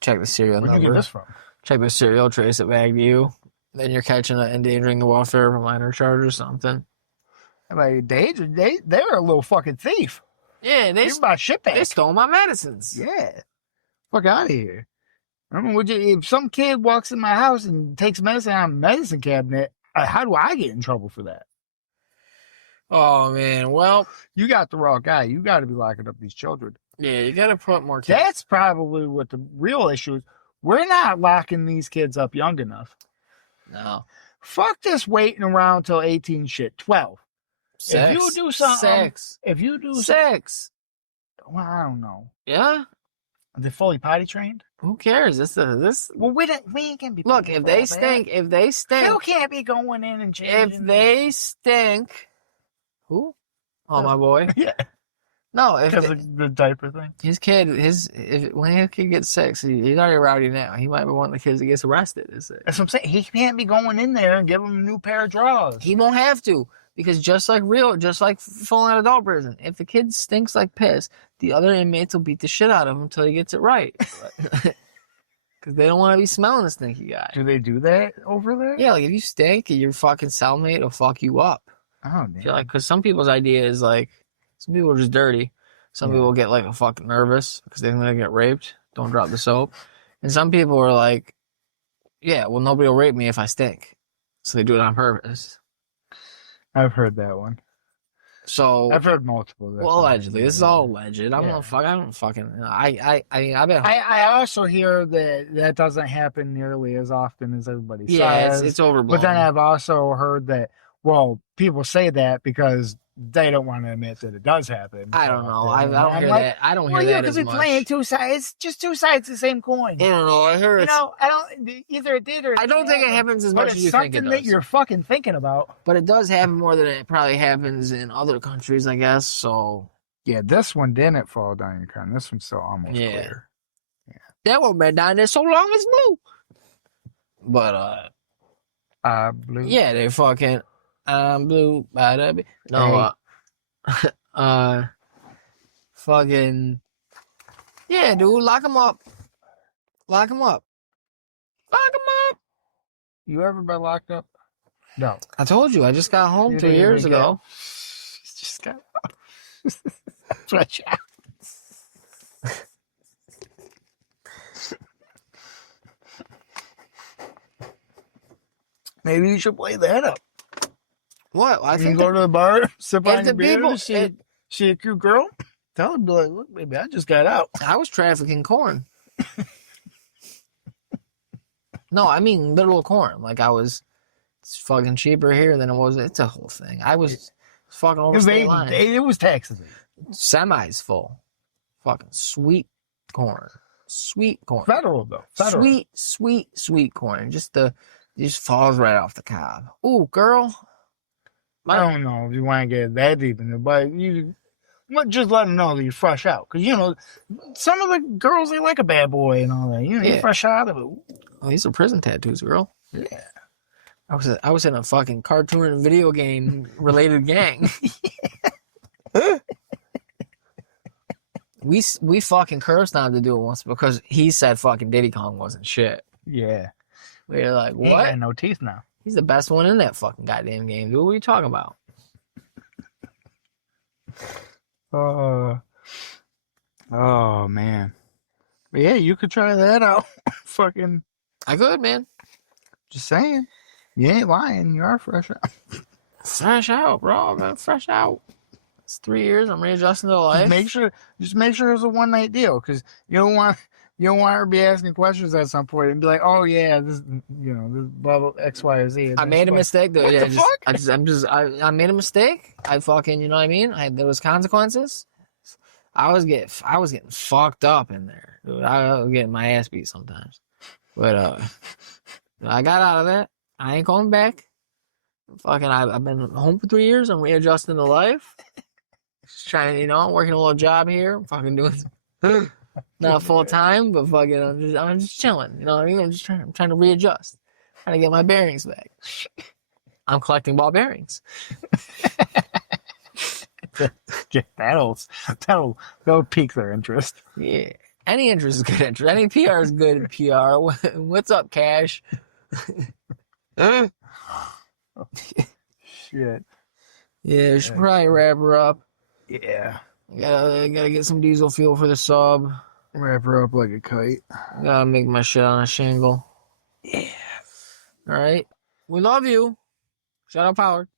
Check the serial number. Where'd you get this from? Check the serial, trace it back to you. Then you're catching it, endangering the welfare of a minor charge or something. Like they're a little fucking thief. Yeah, Give my shit back. They stole my medicines. Yeah, fuck out of here. I mean, if some kid walks in my house and takes medicine out of my medicine cabinet, how do I get in trouble for that? Oh man, well, you got the wrong guy. You got to be locking up these children. Yeah, you got to put more kids. That's probably what the real issue is. We're not locking these kids up young enough. No. Fuck this waiting around till 18 shit. 12. Sex. If you do something. If you do sex. Well, I don't know. Yeah? Are they fully potty trained? Who cares? This. Well, we ain't gonna be. Look, if they stink. Phil can't be going in and changing. If they stink. Who? Oh, my boy. Yeah. No, because of the diaper thing. When his kid gets sick, he's already rowdy now. He might be one of the kids that gets arrested. That's what I'm saying. He can't be going in there and give him a new pair of drawers. He won't have to, because just like full-on adult prison, if the kid stinks like piss, the other inmates will beat the shit out of him until he gets it right. Because they don't want to be smelling a stinky guy. Do they do that over there? Yeah, like if you stink, your fucking cellmate will fuck you up. Oh, damn. Because some people's idea is like, some people are just dirty. Some people get like a fucking nervous because they're gonna get raped. Don't drop the soap. And some people are like, yeah, well, nobody will rape me if I stink. So they do it on purpose. I've heard that one. So I've heard multiple. Well, allegedly, this is all alleged. I don't fucking. I also hear that doesn't happen nearly as often as everybody says. Yeah, it's overblown. But then I've also heard that. Well, people say that because they don't want to admit that it does happen. I don't know. I don't hear that. I don't hear that as much. Well, you could be playing two sides. It's just two sides of the same coin. I don't know. I heard. I don't. Either it did or I don't think it happens as much as you think it does. Something that you're fucking thinking about. But it does happen more than it probably happens in other countries, I guess. So yeah, this one didn't fall down your crown. This one's still almost clear. Yeah, that one been down there so long it's blue. But blue. Yeah, they fucking. I'm blue by the no, fucking yeah, dude, lock him up. Lock him up. Lock him up. You ever been locked up? No. I told you, I just got home 2 years ago. Just got fresh out. Maybe you should play that up. What? I can go to the bar, sip on your beer, people, see a cute girl, tell her, be like, look, baby, I just got out. I was trafficking corn. No, I mean literal corn. Like it's fucking cheaper here than it was. It's a whole thing. I was fucking over the line. It was taxes. Semis full. Fucking sweet corn. Sweet corn. Federal, though. Federal. Sweet corn. Just falls right off the cob. Ooh, girl. I don't know if you want to get that deep into it, but just let them know that you're fresh out. Because, you know, some of the girls, they like a bad boy and all that. You know, you're fresh out of it. Oh, these are prison tattoos, girl. Yeah. I was in a fucking cartoon and video game related gang. We fucking cursed on him to do it once because he said fucking Diddy Kong wasn't shit. Yeah. We were like, what? He got no teeth now. He's the best one in that fucking goddamn game, dude. What are you talking about? Oh, man. But yeah, you could try that out. Fucking. I could, man. Just saying. You ain't lying. You are fresh out. Fresh out, bro. Man, fresh out. It's 3 years. I'm readjusting to life. Just make sure it's a one night deal, because you don't want her to be asking questions at some point and be like, oh yeah, this, you know, this blah blah X Y or Z. I made a mistake, though. What Yeah, the fuck? I made a mistake. I fucking, you know what I mean? There was consequences. I was getting fucked up in there, dude. I was getting my ass beat sometimes, but I got out of that. I ain't going back. Fucking, I've been home for 3 years. I'm readjusting to life. Just trying, you know, I'm working a little job here. I'm fucking doing not full time, but fucking, I'm just chilling. You know what I mean? I'm trying to readjust, trying to get my bearings back. I'm collecting ball bearings. That'll pique their interest. Yeah, any interest is good interest. Any PR is good PR. What's up, Cash? Shit. Yeah, we should probably wrap her up. Yeah. Gotta get some diesel fuel for the sub. Wrap her up like a kite. Gotta make my shit on a shingle. Yeah. All right. We love you. Shout out Power.